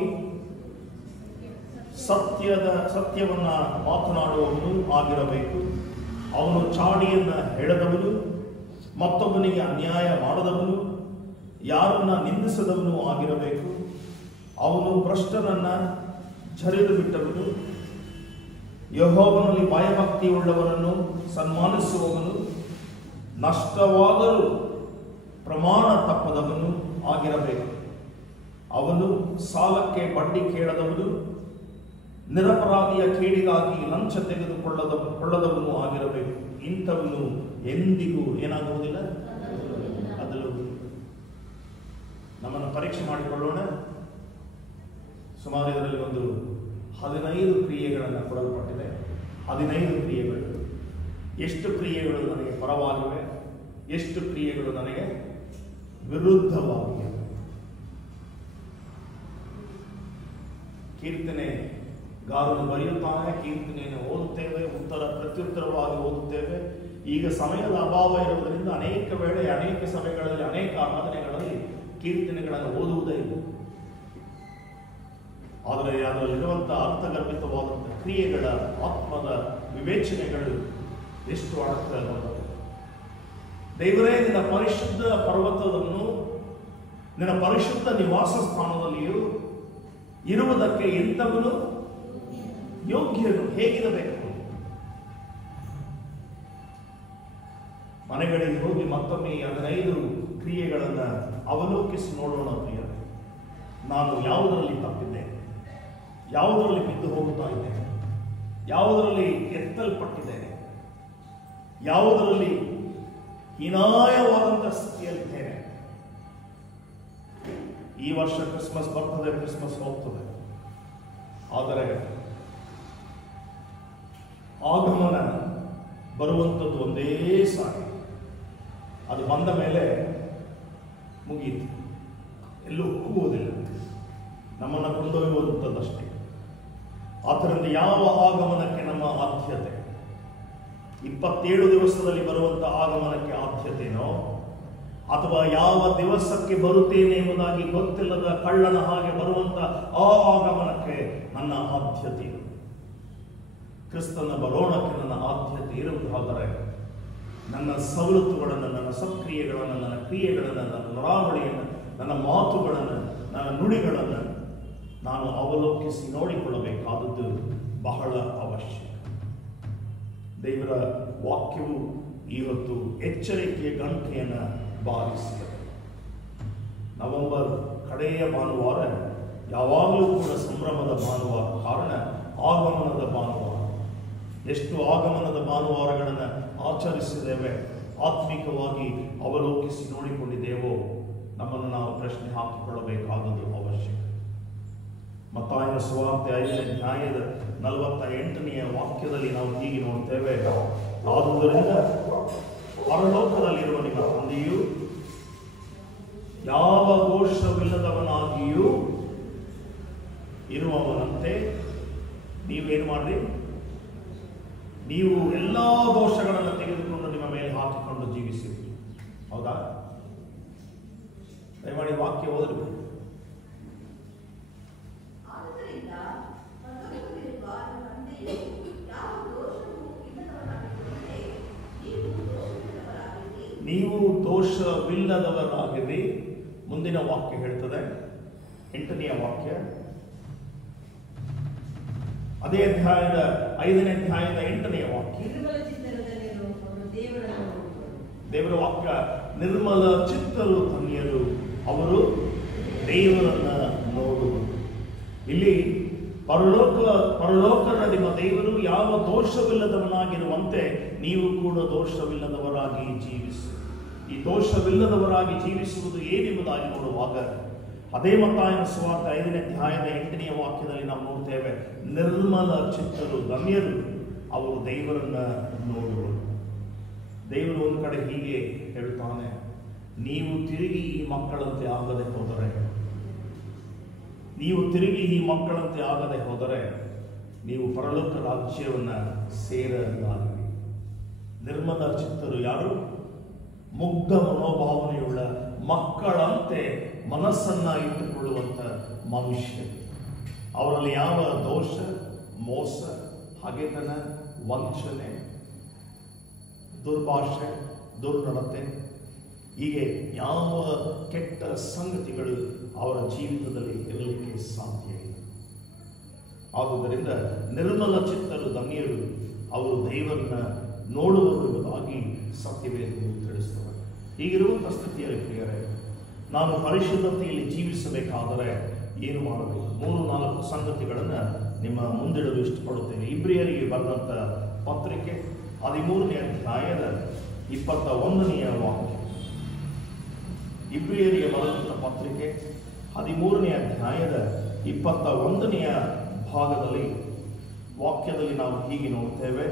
ಸತ್ಯವನ್ನ ಮಾತನಾಡುವವನು ಆಗಿರಬೇಕು. ಅವನು ಚಾಡಿಯನ್ನ ಹೆಣದವನು, ಮತ್ತೊಬ್ಬನಿಗೆ ಅನ್ಯಾಯ ಮಾಡದವನು, ಯಾರನ್ನ ನಿಂದಿಸದವನು ಆಗಿರಬೇಕು. ಅವನು ಭ್ರಷ್ಟನನ್ನ ಜರಿದು ಬಿಟ್ಟವನು, ಯೆಹೋವನಲ್ಲಿ ಭಯಭಕ್ತಿಯುಳ್ಳವನನ್ನು ಸನ್ಮಾನಿಸುವವನು, ನಷ್ಟವಾದರೂ ಪ್ರಮಾಣ ತಪ್ಪದವನು ಆಗಿರಬೇಕು. ಅವನು ಸಾಲಕ್ಕೆ ಬಡ್ಡಿ ಕೇಳದವನು, ನಿರಪರಾಧಿಯ ಕೇಡಿಗಾಗಿ ಲಂಚ ತೆಗೆದುಕೊಳ್ಳದವನು ಆಗಿರಬೇಕು. ಇಂಥವನು ಎಂದಿಗೂ ಏನಾಗುವುದಿಲ್ಲ, ಅದಲು. ನಮ್ಮನ್ನು ಪರೀಕ್ಷೆ ಮಾಡಿಕೊಳ್ಳೋಣ. ಸುಮಾರು ಇದರಲ್ಲಿ ಒಂದು 15 ಕ್ರಿಯೆಗಳನ್ನು ಕೊಡಲ್ಪಟ್ಟಿದೆ. 15 ಕ್ರಿಯೆಗಳು. ಎಷ್ಟು ಕ್ರಿಯೆಗಳು ನನಗೆ ಪರವಾಗಿವೆ, ಎಷ್ಟು ಕ್ರಿಯೆಗಳು ನನಗೆ ವಿರುದ್ಧವಾಗಿವೆ? ಕೀರ್ತನೆಗಾರನು ಬರೆಯುತ್ತಾನೆ, ಕೀರ್ತನೆಯನ್ನು ಓದುತ್ತೇವೆ, ಪ್ರತ್ಯುತ್ತರವಾಗಿ ಓದುತ್ತೇವೆ. ಈಗ ಸಮಯದ ಅಭಾವ ಇರುವುದರಿಂದ ಅನೇಕ ವೇಳೆ ಅನೇಕ ಸಭೆಗಳಲ್ಲಿ ಅನೇಕ ಆರಾಧನೆಗಳಲ್ಲಿ ಕೀರ್ತನೆಗಳನ್ನು ಓದುವುದೇ ಇಲ್ಲ. ಆದರೆ ಅದರಲ್ಲಿರುವಂತಹ ಅರ್ಥಗರ್ಭಿತವಾದಂಥ ಕ್ರಿಯೆಗಳ ಆತ್ಮದ ವಿವೇಚನೆಗಳು ಎಷ್ಟು ಅರ್ಥವಾಗುತ್ತದೆ. ದೇವರೇ, ನಿನ್ನ ಪರಿಶುದ್ಧ ಪರ್ವತವನ್ನು ನಿನ್ನ ಪರಿಶುದ್ಧ ನಿವಾಸ ಸ್ಥಾನದಲ್ಲಿಯೂ ಇರುವುದಕ್ಕೆ ಎಂಥವನು ಯೋಗ್ಯನು? ಹೇಗಿರಬೇಕು? ಮನೆಗಳಿಗೆ ಹೋಗಿ ಮತ್ತೊಮ್ಮೆ 15 ಕ್ರಿಯೆಗಳನ್ನು ಅವಲೋಕಿಸಿ ನೋಡೋಣ. ಪ್ರಿಯರೇ, ನಾನು ಯಾವುದರಲ್ಲಿ ತಪ್ಪಿದ್ದೇನೆ? ಯಾವುದರಲ್ಲಿ ಬಿದ್ದು ಹೋಗುತ್ತಾ ಇದ್ದೇನೆ? ಯಾವುದರಲ್ಲಿ ಎತ್ತಲ್ಪಟ್ಟಿದ್ದೇನೆ? ಯಾವುದರಲ್ಲಿ ಹೀನಾಯವಾದಂಥ ಸ್ಥಿತಿಯಲ್ಲಿದ್ದೇನೆ? ಈ ವರ್ಷ ಕ್ರಿಸ್ಮಸ್ ಬರ್ತದೆ, ಕ್ರಿಸ್ಮಸ್ ಹೋಗ್ತದೆ. ಆದರೆ ಆಗಮನ ಬರುವಂಥದ್ದು ಒಂದೇ ಸಾರಿ. ಅದು ಬಂದ ಮೇಲೆ ಮುಗಿಯಿತು, ಎಲ್ಲೂ ಹೋಗುವುದಿಲ್ಲ, ನಮ್ಮನ್ನು ಕೊಂಡೊಯ್ಯುವಂಥದ್ದಷ್ಟೇ. ಆದ್ದರಿಂದ ಯಾವ ಆಗಮನಕ್ಕೆ ನಮ್ಮ ಆದ್ಯತೆ? 27 ದಿವಸದಲ್ಲಿ ಬರುವಂತ ಆಗಮನಕ್ಕೆ ಆದ್ಯತೆನೋ, ಅಥವಾ ಯಾವ ದಿವಸಕ್ಕೆ ಬರುತ್ತೇನೆ ಎಂಬುದಾಗಿ ಗೊತ್ತಿಲ್ಲದ ಕಳ್ಳನ ಹಾಗೆ ಬರುವಂತ ಆ ಆಗಮನಕ್ಕೆ ನನ್ನ ಆದ್ಯತೆ? ಕ್ರಿಸ್ತನ ಬರೋಣಕ್ಕೆ ನನ್ನ ಆದ್ಯತೆ ಇರುವುದಾದರೆ ನನ್ನ ಸವಲತ್ತುಗಳನ್ನು, ನನ್ನ ಸತ್ಕ್ರಿಯೆಗಳನ್ನು, ನನ್ನ ಕ್ರಿಯೆಗಳನ್ನು, ನನ್ನ ನಡಾವಳಿಯನ್ನು, ನನ್ನ ಮಾತುಗಳನ್ನು, ನನ್ನ ನುಡಿಗಳನ್ನು ನಾನು ಅವಲೋಕಿಸಿ ನೋಡಿಕೊಳ್ಳಬೇಕಾದದ್ದು ಬಹಳ ಅವಶ್ಯಕ. ದೇವರ ವಾಕ್ಯವು ಇವತ್ತು ಎಚ್ಚರಿಕೆಯ ಗಂಟೆಯನ್ನು ಬಾರಿಸಿದೆ. ನವೆಂಬರ್ ಕಡೆಯ ಭಾನುವಾರ ಯಾವಾಗಲೂ ಕೂಡ ಸಂಭ್ರಮದ ಭಾನುವಾರ, ಕಾರಣ ಆಗಮನದ ಭಾನುವಾರ. ಎಷ್ಟು ಆಗಮನದ ಭಾನುವಾರಗಳನ್ನು ಆಚರಿಸಿದ್ದೇವೆ, ಆತ್ಮಿಕವಾಗಿ ಅವಲೋಕಿಸಿ ನೋಡಿಕೊಂಡಿದ್ದೇವೋ ನಮ್ಮನ್ನು ನಾವು ಪ್ರಶ್ನೆ ಹಾಕಿಕೊಳ್ಳಬೇಕಾದದ್ದು ಅವಶ್ಯಕ. ಮತ್ತಾಯನ ಸುವಾರ್ತೆ 5ನೇ ಅಧ್ಯಾಯದ 48ನೇ ವಾಕ್ಯದಲ್ಲಿ ನಾವು ಹೀಗೆ ನೋಡ್ತೇವೆ, ಆದುದರಿಂದ ಪರಲೋಕದಲ್ಲಿರುವ ನಿಮ್ಮ ತಂದೆಯು ಯಾವ ದೋಷವಿಲ್ಲದವನಾಗಿಯೂ ಇರುವವನಂತೆ ನೀವೇನು ಮಾಡ್ರಿ, ನೀವು ಎಲ್ಲ ದೋಷಗಳನ್ನು ತೆಗೆದುಕೊಂಡು ನಿಮ್ಮ ಮೇಲೆ ಹಾಕಿಕೊಂಡು ಜೀವಿಸಿರಿ. ಹೌದಾ? ದಯಮಾಡಿ ವಾಕ್ಯ ಓದಲು. ನೀವು ದೋಷವಿಲ್ಲದವರಾಗಿರಿ. ಮುಂದಿನ ವಾಕ್ಯ ಹೇಳ್ತದೆ, 8ನೇ ವಾಕ್ಯ, ಅದೇ ಅಧ್ಯಾಯದ 5ನೇ ಅಧ್ಯಾಯದ 8ನೇ ವಾಕ್ಯ. ದೇವರ ವಾಕ್ಯ, ನಿರ್ಮಲ ಚಿತ್ತರು ಧನ್ಯರು, ಅವರು ದೇವರನ್ನ ನೋಡುವರು. ಇಲ್ಲಿ ಪರಲೋಕದ ನಿಮ್ಮ ದೇವರು ಯಾವ ದೋಷವಿಲ್ಲದವನಾಗಿರುವಂತೆ ನೀವು ಕೂಡ ದೋಷವಿಲ್ಲದವರಾಗಿ ಜೀವಿಸಿ. ಈ ದೋಷವಿಲ್ಲದವರಾಗಿ ಜೀವಿಸುವುದು ಏನೆಂಬುದಾಗಿ ನೋಡುವಾಗ ಅದೇ ಮತ್ತಾಯನ ಸುವಾರ್ತೆ 5ನೇ ಅಧ್ಯಾಯದ 8ನೇ ವಾಕ್ಯದಲ್ಲಿ ನಾವು ನೋಡ್ತೇವೆ, ನಿರ್ಮಲ ಚಿತ್ತರು ಧನ್ಯರು, ಅವರು ದೇವರನ್ನ ನೋಡುವರು. ದೇವರು ಒಂದು ಕಡೆ ಹೀಗೆ ಹೇಳ್ತಾನೆ, ನೀವು ತಿರುಗಿ ಈ ಮಕ್ಕಳಂತೆ ಆಗದೆ ಹೋದರೆ, ನೀವು ಪರಲೋಕ ರಾಜ್ಯವನ್ನ ಸೇರಲಾಗಿರಿ. ನಿರ್ಮಲ ಚಿತ್ತರು ಯಾರು? ಮುಗ್ಧ ಮನೋಭಾವನೆಯುಳ್ಳ ಮಕ್ಕಳಂತೆ ಮನಸ್ಸನ್ನ ಇಟ್ಟುಕೊಳ್ಳುವಂತ ಮನುಷ್ಯರು. ಅವರಲ್ಲಿ ಯಾವ ದೋಷ, ಮೋಸ, ಹಗೆತನ, ವಂಚನೆ, ದುರ್ಭಾಷೆ, ದುರ್ನಡತೆ, ಹೀಗೆ ಯಾವ ಕೆಟ್ಟ ಸಂಗತಿಗಳು ಅವರ ಜೀವಿತದಲ್ಲಿ ಇರಲಿಕ್ಕೆ ಸಾಧ್ಯ ಇಲ್ಲ. ಆದುದರಿಂದ ನಿರ್ಮಲ ಚಿತ್ತರು ಧನ್ಯರು, ಅವರು ದೇವರನ್ನ ನೋಡುವರು ಎಂಬುದಾಗಿ ಸತ್ಯವೇದವು ತಿಳಿಸ್ತವೆ. ಹೀಗಿರುವಂಥ ಸ್ಥಿತಿಯಲ್ಲಿ ಪ್ರಿಯರೇ, ನಾನು ಪರಿಶುದ್ಧತೆಯಲ್ಲಿ ಜೀವಿಸಬೇಕಾದರೆ ಏನು ಮಾಡಬೇಕು? 3-4 ಸಂಗತಿಗಳನ್ನು ನಿಮ್ಮ ಮುಂದಿಡಲು ಇಷ್ಟಪಡುತ್ತೇನೆ. ಇಬ್ರಿಯರಿಗೆ ಬರೆದಂಥ ಪತ್ರಿಕೆ 13ನೇ ಅಧ್ಯಾಯದ 21ನೇ ವಾಕ್ಯ. ಇಬ್ರಿಯರಿಗೆ ಬರೆದಂಥ ಪತ್ರಿಕೆ 13ನೇ ಅಧ್ಯಾಯದ 21ನೇ ಭಾಗದಲ್ಲಿ ವಾಕ್ಯದಲ್ಲಿ ನಾವು ಹೀಗೆ ನೋಡ್ತೇವೆ,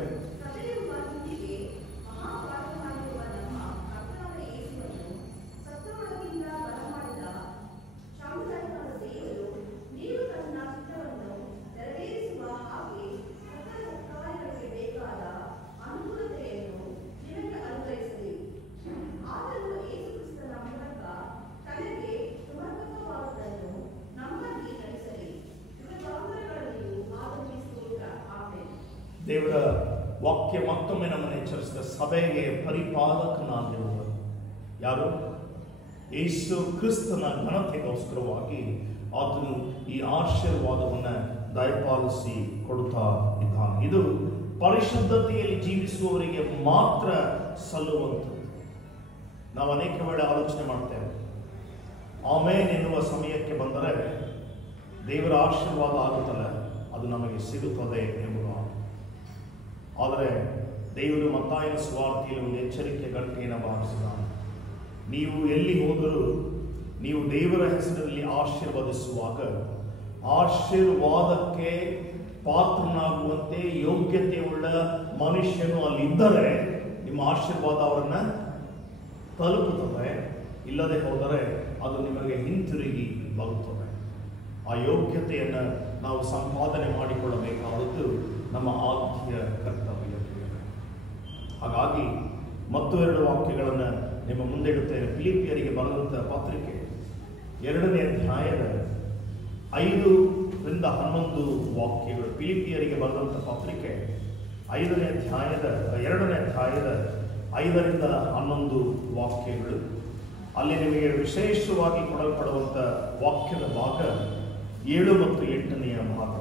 ದೇವರ ವಾಕ್ಯ ಮತ್ತೊಮ್ಮೆ ನಮ್ಮನ್ನು ಎಚ್ಚರಿಸಿದ ಸಭೆಗೆ ಪರಿಪಾಲಕನಾಗಿರುವರು ಯಾರು? ಯೇಸು ಕ್ರಿಸ್ತನ ಘನತೆಗೋಸ್ಕರವಾಗಿ ಆತನು ಈ ಆಶೀರ್ವಾದವನ್ನು ದಯಪಾಲಿಸಿ ಕೊಡುತ್ತಾ ಇದ್ದಾನೆ. ಇದು ಪರಿಶುದ್ಧತೆಯಲ್ಲಿ ಜೀವಿಸುವವರಿಗೆ ಮಾತ್ರ ಸಲ್ಲುವಂಥದ್ದು. ನಾವು ಅನೇಕ ವೇಳೆ ಆಲೋಚನೆ ಮಾಡ್ತೇವೆ, ಆಮೇನ್ ಎನ್ನುವ ಸಮಯಕ್ಕೆ ಬಂದರೆ ದೇವರ ಆಶೀರ್ವಾದ ಆಗುತ್ತಲ್ಲ, ಅದು ನಮಗೆ ಸಿಗುತ್ತದೆ ಎಂಬುದು. ಆದರೆ ದೇವರು ಮತ್ತಾಯನ ಸುವಾರ್ತೆಯಲ್ಲಿ ಒಂದು ಎಚ್ಚರಿಕೆ ಗಂಟೆಯನ್ನು ಬಾರಿಸಿದ್ದಾನೆ. ನೀವು ಎಲ್ಲಿ ಹೋದರೂ ನೀವು ದೇವರ ಹೆಸರಿನಲ್ಲಿ ಆಶೀರ್ವದಿಸುವಾಗ ಆಶೀರ್ವಾದಕ್ಕೆ ಪಾತ್ರನಾಗುವಂತೆ ಯೋಗ್ಯತೆಯುಳ್ಳ ಮನುಷ್ಯನು ಅಲ್ಲಿದ್ದರೆ ನಿಮ್ಮ ಆಶೀರ್ವಾದ ಅವರನ್ನು ತಲುಪುತ್ತದೆ. ಇಲ್ಲದೆ ಹೋದರೆ ಅದು ನಿಮಗೆ ಹಿಂತಿರುಗಿ ಬರುತ್ತದೆ. ಆ ಯೋಗ್ಯತೆಯನ್ನು ನಾವು ಸಂಪಾದನೆ ಮಾಡಿಕೊಳ್ಳಬೇಕಾದದ್ದು ನಮ್ಮ ಆದ್ಯ ಕರ್ತವ್ಯ. ಹಾಗಾಗಿ ಮತ್ತು 2 ವಾಕ್ಯಗಳನ್ನು ನಿಮ್ಮ ಮುಂದೆ ಇಡುತ್ತೇನೆ. ಫಿಲಿಪಿಯರಿಗೆ ಬರೆದಂಥ ಪತ್ರಿಕೆ 2ನೇ ಅಧ್ಯಾಯದ 5ರಿಂದ 11 ವಾಕ್ಯಗಳು. ಫಿಲಿಪಿಯರಿಗೆ ಬರೆದಂಥ ಪತ್ರಿಕೆ 2ನೇ ಅಧ್ಯಾಯದ 5ರಿಂದ 11 ವಾಕ್ಯಗಳು. ಅಲ್ಲಿ ನಿಮಗೆ ವಿಶೇಷವಾಗಿ ಕೊಡಲ್ಪಡುವಂಥ ವಾಕ್ಯದ ಭಾಗ 7 ಮತ್ತು 8ನೇ ಭಾಗ.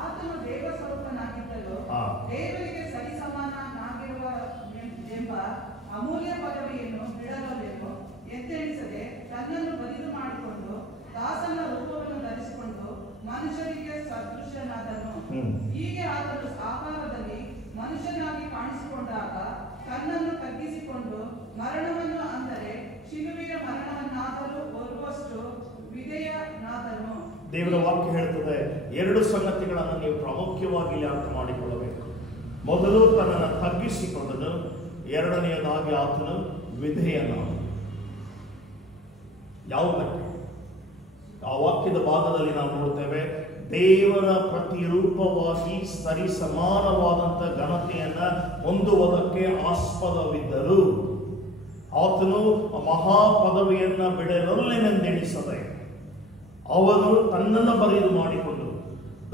ಆತನು ದೇವಸ್ವರೂಪನಾಗಿದ್ದಲು ದೇವರಿಗೆ ಸರಿಸಮಾನನಾಗಿರುವ ಎಂಬ ಅಮೂಲ್ಯ ಪದವಿಯನ್ನು ಬಿಡಲೊಲ್ಲೆನು ಎತ್ತೆಣಿಸದೆ ತನ್ನನ್ನು ಬರಿದು ಮಾಡಿಕೊಂಡು ದಾಸನ ರೂಪವನ್ನು ಧರಿಸಿಕೊಂಡು ಮನುಷ್ಯರಿಗೆ ಸದೃಶನಾದನು. ಹೀಗೆ ಆತನು ಆಕಾರದಲ್ಲಿ ಮನುಷ್ಯನಾಗಿ ಕಾಣಿಸಿಕೊಂಡಾಗ ತನ್ನನ್ನು ತಗ್ಗಿಸಿಕೊಂಡು ಮರಣವನ್ನು, ಅಂದರೆ ಶಿಲುಬೆಯ ಮರಣವನ್ನಾದರೂ ಹೊರುವಷ್ಟು ವಿಧೇಯನಾದನು. ದೇವರ ವಾಕ್ಯ ಹೇಳ್ತದೆ, 2 ಸಂಗತಿಗಳನ್ನು ನೀವು ಪ್ರಾಮುಖ್ಯವಾಗಿ ಇಲ್ಲಿ ಅರ್ಥ ಮಾಡಿಕೊಳ್ಳಬೇಕು. ಮೊದಲು ತನ್ನನ್ನು ತಗ್ಗಿಸಿಕೊಂಡನು, 2ನೇದಾಗಿ ಆತನು ವಿಧೇಯನಾದನು. ಯಾವುದಕ್ಕೆ? ಆ ವಾಕ್ಯದ ಭಾಗದಲ್ಲಿ ನಾವು ನೋಡ್ತೇವೆ, ದೇವರ ಪ್ರತಿರೂಪವಾಗಿ ಸರಿ ಸಮಾನವಾದಂಥ ಘನತೆಯನ್ನ ಹೊಂದುವುದಕ್ಕೆ ಆಸ್ಪದವಿದ್ದರು. ಆತನು ಮಹಾಪದವಿಯನ್ನ ಬಿಡಲೊಲ್ಲೆನೆಂದೆಣಿಸದೆ ಅವನು ತನ್ನನ್ನು ಬರಿದು ಮಾಡಿಕೊಂಡು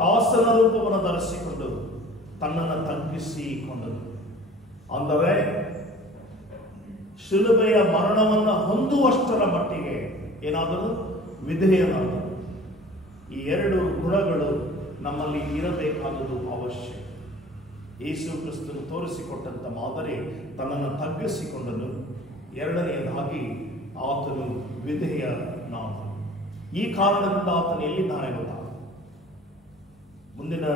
ದಾಸನ ರೂಪವನ್ನು ಧರಿಸಿಕೊಂಡು ತನ್ನನ್ನು ತಗ್ಗಿಸಿಕೊಂಡನು. ಅಂದರೆ ಶಿಲುಬೆಯ ಮರಣವನ್ನು ಹೊಂದುವಷ್ಟರ ಮಟ್ಟಿಗೆ ಏನಾದರೂ ವಿಧೇಯನಾದನು. ಈ 2 ಗುಣಗಳು ನಮ್ಮಲ್ಲಿ ಇರಬೇಕಾದುದು ಅವಶ್ಯ. ಯೇಸು ಕ್ರಿಸ್ತನು ತೋರಿಸಿಕೊಟ್ಟಂಥ ಮಾದರಿ ತನ್ನನ್ನು ತಗ್ಗಿಸಿಕೊಂಡನು, 2ನೇದಾಗಿ ಆತನು ವಿಧೇಯನಾದನು. ಈ ಕಾರಣದಿಂದ ಆತನು ಎಲ್ಲಿದ್ದಾನೆ ಗೊತ್ತಾ? ಮುಂದಿನ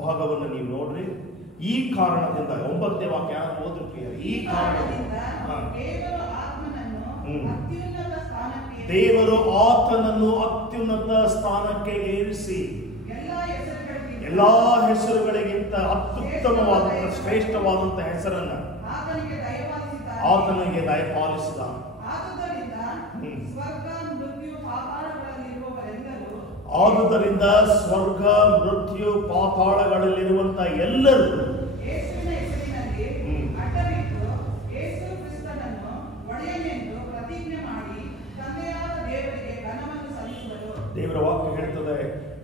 ಭಾಗವನ್ನು ನೀವು ನೋಡ್ರಿ. ಈ ಕಾರಣದಿಂದ 9ನೇ ವಾಕ್ಯ ಓದು ಪ್ರಿಯ. ಈ ಕಾರಣದಿಂದ ದೇವರು ಆತನನ್ನು ಅತ್ಯುನ್ನತ ಸ್ಥಾನಕ್ಕೆ ಏರಿಸಿ ಎಲ್ಲಾ ಹೆಸರುಗಳಿಗಿಂತ ಅತ್ಯುತ್ತಮವಾದಂಥ ಶ್ರೇಷ್ಠವಾದಂಥ ಹೆಸರನ್ನ ಆತನಿಗೆ ದಯಪಾಲಿಸಿದ. ಆದುದರಿಂದ ಸ್ವರ್ಗ, ಮೃತ್ಯು, ಪಾತಾಳಗಳಲ್ಲಿರುವಂತ ಎಲ್ಲರೂ ದೇವರ ವಾಕ್ಯ ಹೇಳ್ತದೆ,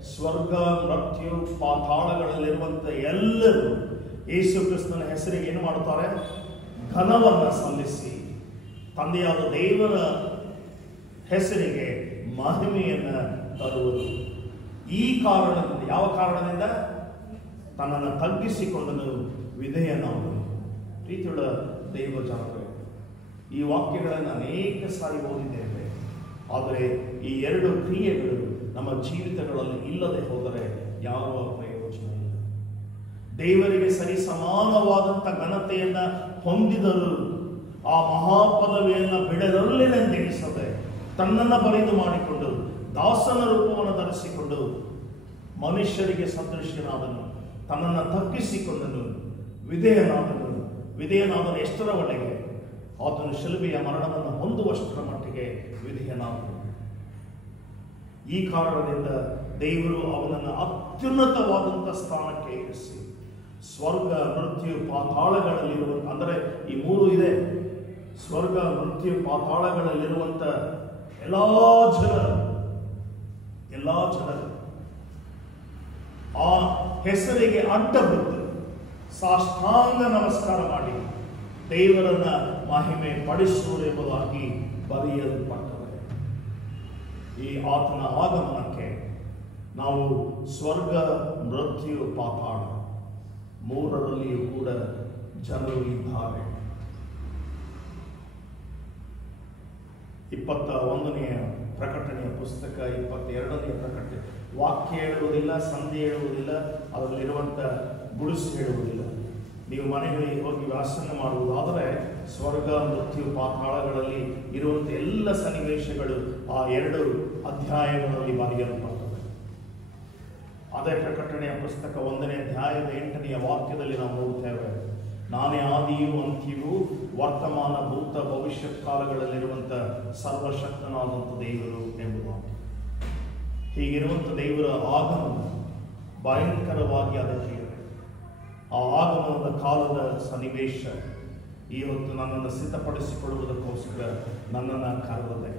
ಸ್ವರ್ಗ, ಮೃತ್ಯು, ಪಾತಾಳಗಳಲ್ಲಿರುವಂತ ಎಲ್ಲರೂ ಯೇಸು ಕ್ರಿಸ್ತನ ಹೆಸರಿಗೆ ಏನು ಮಾಡುತ್ತಾರೆ? ಘನವನ್ನ ಸಲ್ಲಿಸಿ ತಂದೆಯಾದ ದೇವರ ಹೆಸರಿಗೆ ಮಹಿಮೆಯನ್ನ ತರುವುದು. ಈ ಕಾರಣದಿಂದ, ಯಾವ ಕಾರಣದಿಂದ? ತನ್ನನ್ನು ತಗ್ಗಿಸಿಕೊಂಡನು, ವಿಧೇಯನಾದನು. ಪ್ರೀತಿಯುಳ್ಳ ದೈವ ಜನರೇ, ಈ ವಾಕ್ಯಗಳನ್ನು ಅನೇಕ ಸಾರಿ ಓದಿದ್ದೇವೆ. ಆದರೆ ಈ 2 ಕ್ರಿಯೆಗಳು ನಮ್ಮ ಜೀವಿತಗಳಲ್ಲಿ ಇಲ್ಲದೆ ಹೋದರೆ ಯಾವ ಪ್ರಯೋಜನ ಇಲ್ಲ. ದೇವರಿಗೆ ಸರಿ ಸಮಾನವಾದಂಥ ಘನತೆಯನ್ನ ಹೊಂದಿದರು. ಆ ಮಹಾಪದವಿಯನ್ನು ಬಿಡಲೊಲ್ಲೆನೆಂದೆಣಿಸದೆ ತನ್ನನ್ನು ಬರಿದು ಮಾಡಿಕೊಂಡು ದಾಸನ ರೂಪವನ್ನು ಧರಿಸಿಕೊಂಡು ಮನುಷ್ಯರಿಗೆ ಸದೃಶ್ಯನಾದನು, ತನ್ನನ್ನು ತಗ್ಗಿಸಿಕೊಂಡನು, ವಿಧೇಯನಾದನು. ವಿಧೇಯನಾದನು ಎಷ್ಟರವರೆಗೆ? ಆತನು ಶಿಲುಬೆಯ ಮರಣವನ್ನು ಹೊಂದುವಷ್ಟರ ಮಟ್ಟಿಗೆ ವಿಧೇಯನಾದನು. ಈ ಕಾರಣದಿಂದ ದೇವರು ಅವನನ್ನು ಅತ್ಯುನ್ನತವಾದಂಥ ಸ್ಥಾನಕ್ಕೆ ಏರಿಸಿ ಸ್ವರ್ಗ, ಮೃತ್ಯು, ಪಾತಾಳಗಳಲ್ಲಿರುವಂಥ, ಅಂದರೆ ಈ 3 ಇದೆ, ಸ್ವರ್ಗ, ಮೃತ್ಯು, ಪಾತಾಳಗಳಲ್ಲಿರುವಂಥ ಎಲ್ಲಾ ಜನರು ಆ ಹೆಸರಿಗೆ ಅಡ್ಡ ಬಿದ್ದು ಸಾಷ್ಟಾಂಗ ನಮಸ್ಕಾರ ಮಾಡಿ ದೇವರನ್ನ ಮಹಿಮೆ ಪಡಿಸುವುದೆಂಬುದಾಗಿ ಬರೆಯಲ್ಪಟ್ಟವೆ. ಈ ಆತನ ಆಗಮನಕ್ಕೆ ನಾವು ಸ್ವರ್ಗ, ಮೃತ್ಯು, ಪಾತಾಳ 3ರಲ್ಲಿಯೂ ಕೂಡ ಜನರು ಇದ್ದಾರೆ. 21ನೇ ಪ್ರಕಟಣೆಯ ಪುಸ್ತಕ 22ನೇ ಪ್ರಕಟಣೆ ವಾಕ್ಯ ಹೇಳುವುದಿಲ್ಲ, ಸಂಧಿ ಹೇಳುವುದಿಲ್ಲ, ಅದರಲ್ಲಿರುವಂಥ ಗುಡಿಸು ಹೇಳುವುದಿಲ್ಲ. ನೀವು ಮನೆಗಳಿಗೆ ಹೋಗಿ ವ್ಯಾಸಂಗ ಮಾಡುವುದಾದರೆ ಸ್ವರ್ಗ, ಮೃತ್ಯು, ಪಾತಾಳಗಳಲ್ಲಿ ಇರುವಂಥ ಎಲ್ಲ ಸನ್ನಿವೇಶಗಳು ಆ 2 ಅಧ್ಯಾಯಗಳಲ್ಲಿ ಬರೆಯಲ್ಪಡುತ್ತವೆ. ಅದೇ ಪ್ರಕಟಣೆಯ ಪುಸ್ತಕ 1ನೇ ಅಧ್ಯಾಯದ 8ನೇ ವಾಕ್ಯದಲ್ಲಿ ನಾವು ನೋಡುತ್ತೇವೆ, ನಾನೇ ಆದಿಯೂ ಅಂತ್ಯವೂ ವರ್ತಮಾನ, ಭೂತ, ಭವಿಷ್ಯತ್ ಕಾಲಗಳಲ್ಲಿರುವಂಥ ಸರ್ವಶಕ್ತನಾದಂಥ ದೇವರು ಎಂಬುದು. ಹೀಗಿರುವಂಥ ದೇವರ ಆಗಮನ ಭಯಂಕರವಾಗಿ ಅದಕ್ಕೆ ಆ ಆಗಮನದ ಕಾಲದ ಸನ್ನಿವೇಶ ಈ ಹೊತ್ತು ನನ್ನನ್ನು ಸಿದ್ಧಪಡಿಸಿಕೊಳ್ಳುವುದಕ್ಕೋಸ್ಕರ ನನ್ನನ್ನು ಕರೆದಿದೆ.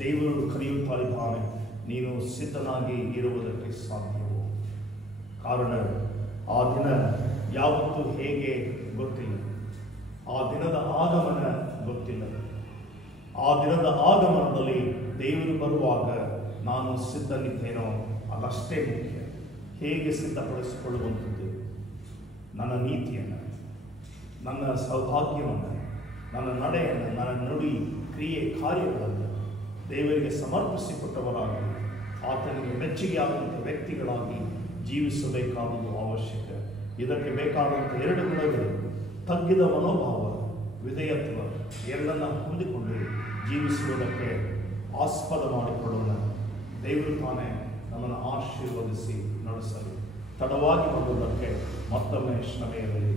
ದೇವರು ಕರೆಯುತ್ತಾ ಇದ್ದಾನೆ, ನೀನು ಸಿದ್ಧನಾಗಿ ಇರುವುದಕ್ಕೆ ಸಾಧ್ಯವೋ? ಕಾರಣ ಆ ದಿನ ಯಾವತ್ತು ಹೇಗೆ ಗೊತ್ತಿಲ್ಲ, ಆ ದಿನದ ಆಗಮನ ಗೊತ್ತಿಲ್ಲ. ಆ ದಿನದ ಆಗಮನದಲ್ಲಿ ದೇವರು ಬರುವಾಗ ನಾನು ಸಿದ್ಧನಿದ್ದೇನೋ ಅದಷ್ಟೇ ಮುಖ್ಯ. ಹೇಗೆ ಸಿದ್ಧಪಡಿಸಿಕೊಳ್ಳುವಂಥದ್ದು? ನನ್ನ ನೀತಿಯನ್ನು, ನನ್ನ ಸೌಭಾಗ್ಯವನ್ನು, ನನ್ನ ನಡೆಯನ್ನು, ನನ್ನ ನುಡಿ ಕ್ರಿಯೆ ಕಾರ್ಯಗಳನ್ನು ದೇವರಿಗೆ ಸಮರ್ಪಿಸಿಕೊಟ್ಟವರಾಗಿ ಆತನಿಗೆ ಮೆಚ್ಚುಗೆಯಾದಂಥ ವ್ಯಕ್ತಿಗಳಾಗಿ ಜೀವಿಸಬೇಕಾದುದು ಅವಶ್ಯಕ. ಇದಕ್ಕೆ ಬೇಕಾದಂಥ 2 ಗುಣಗಳು: ತಗ್ಗಿದ ಮನೋಭಾವ, ವಿಧೇಯತ್ವ, ಎರಡನ್ನು ಹೊಂದಿಕೊಂಡು ಜೀವಿಸುವುದಕ್ಕೆ ಆಸ್ಪದ ಮಾಡಿಕೊಳ್ಳೋಣ. ದೇವರು ತಾನೇ ನಮ್ಮನ್ನು ಆಶೀರ್ವದಿಸಿ ನಡೆಸಲಿ. ತಡವಾಗಿ ಮಾಡುವುದಕ್ಕೆ ಮತ್ತೊಮ್ಮೆ ಶ್ರಮೆ ಇರಲಿ.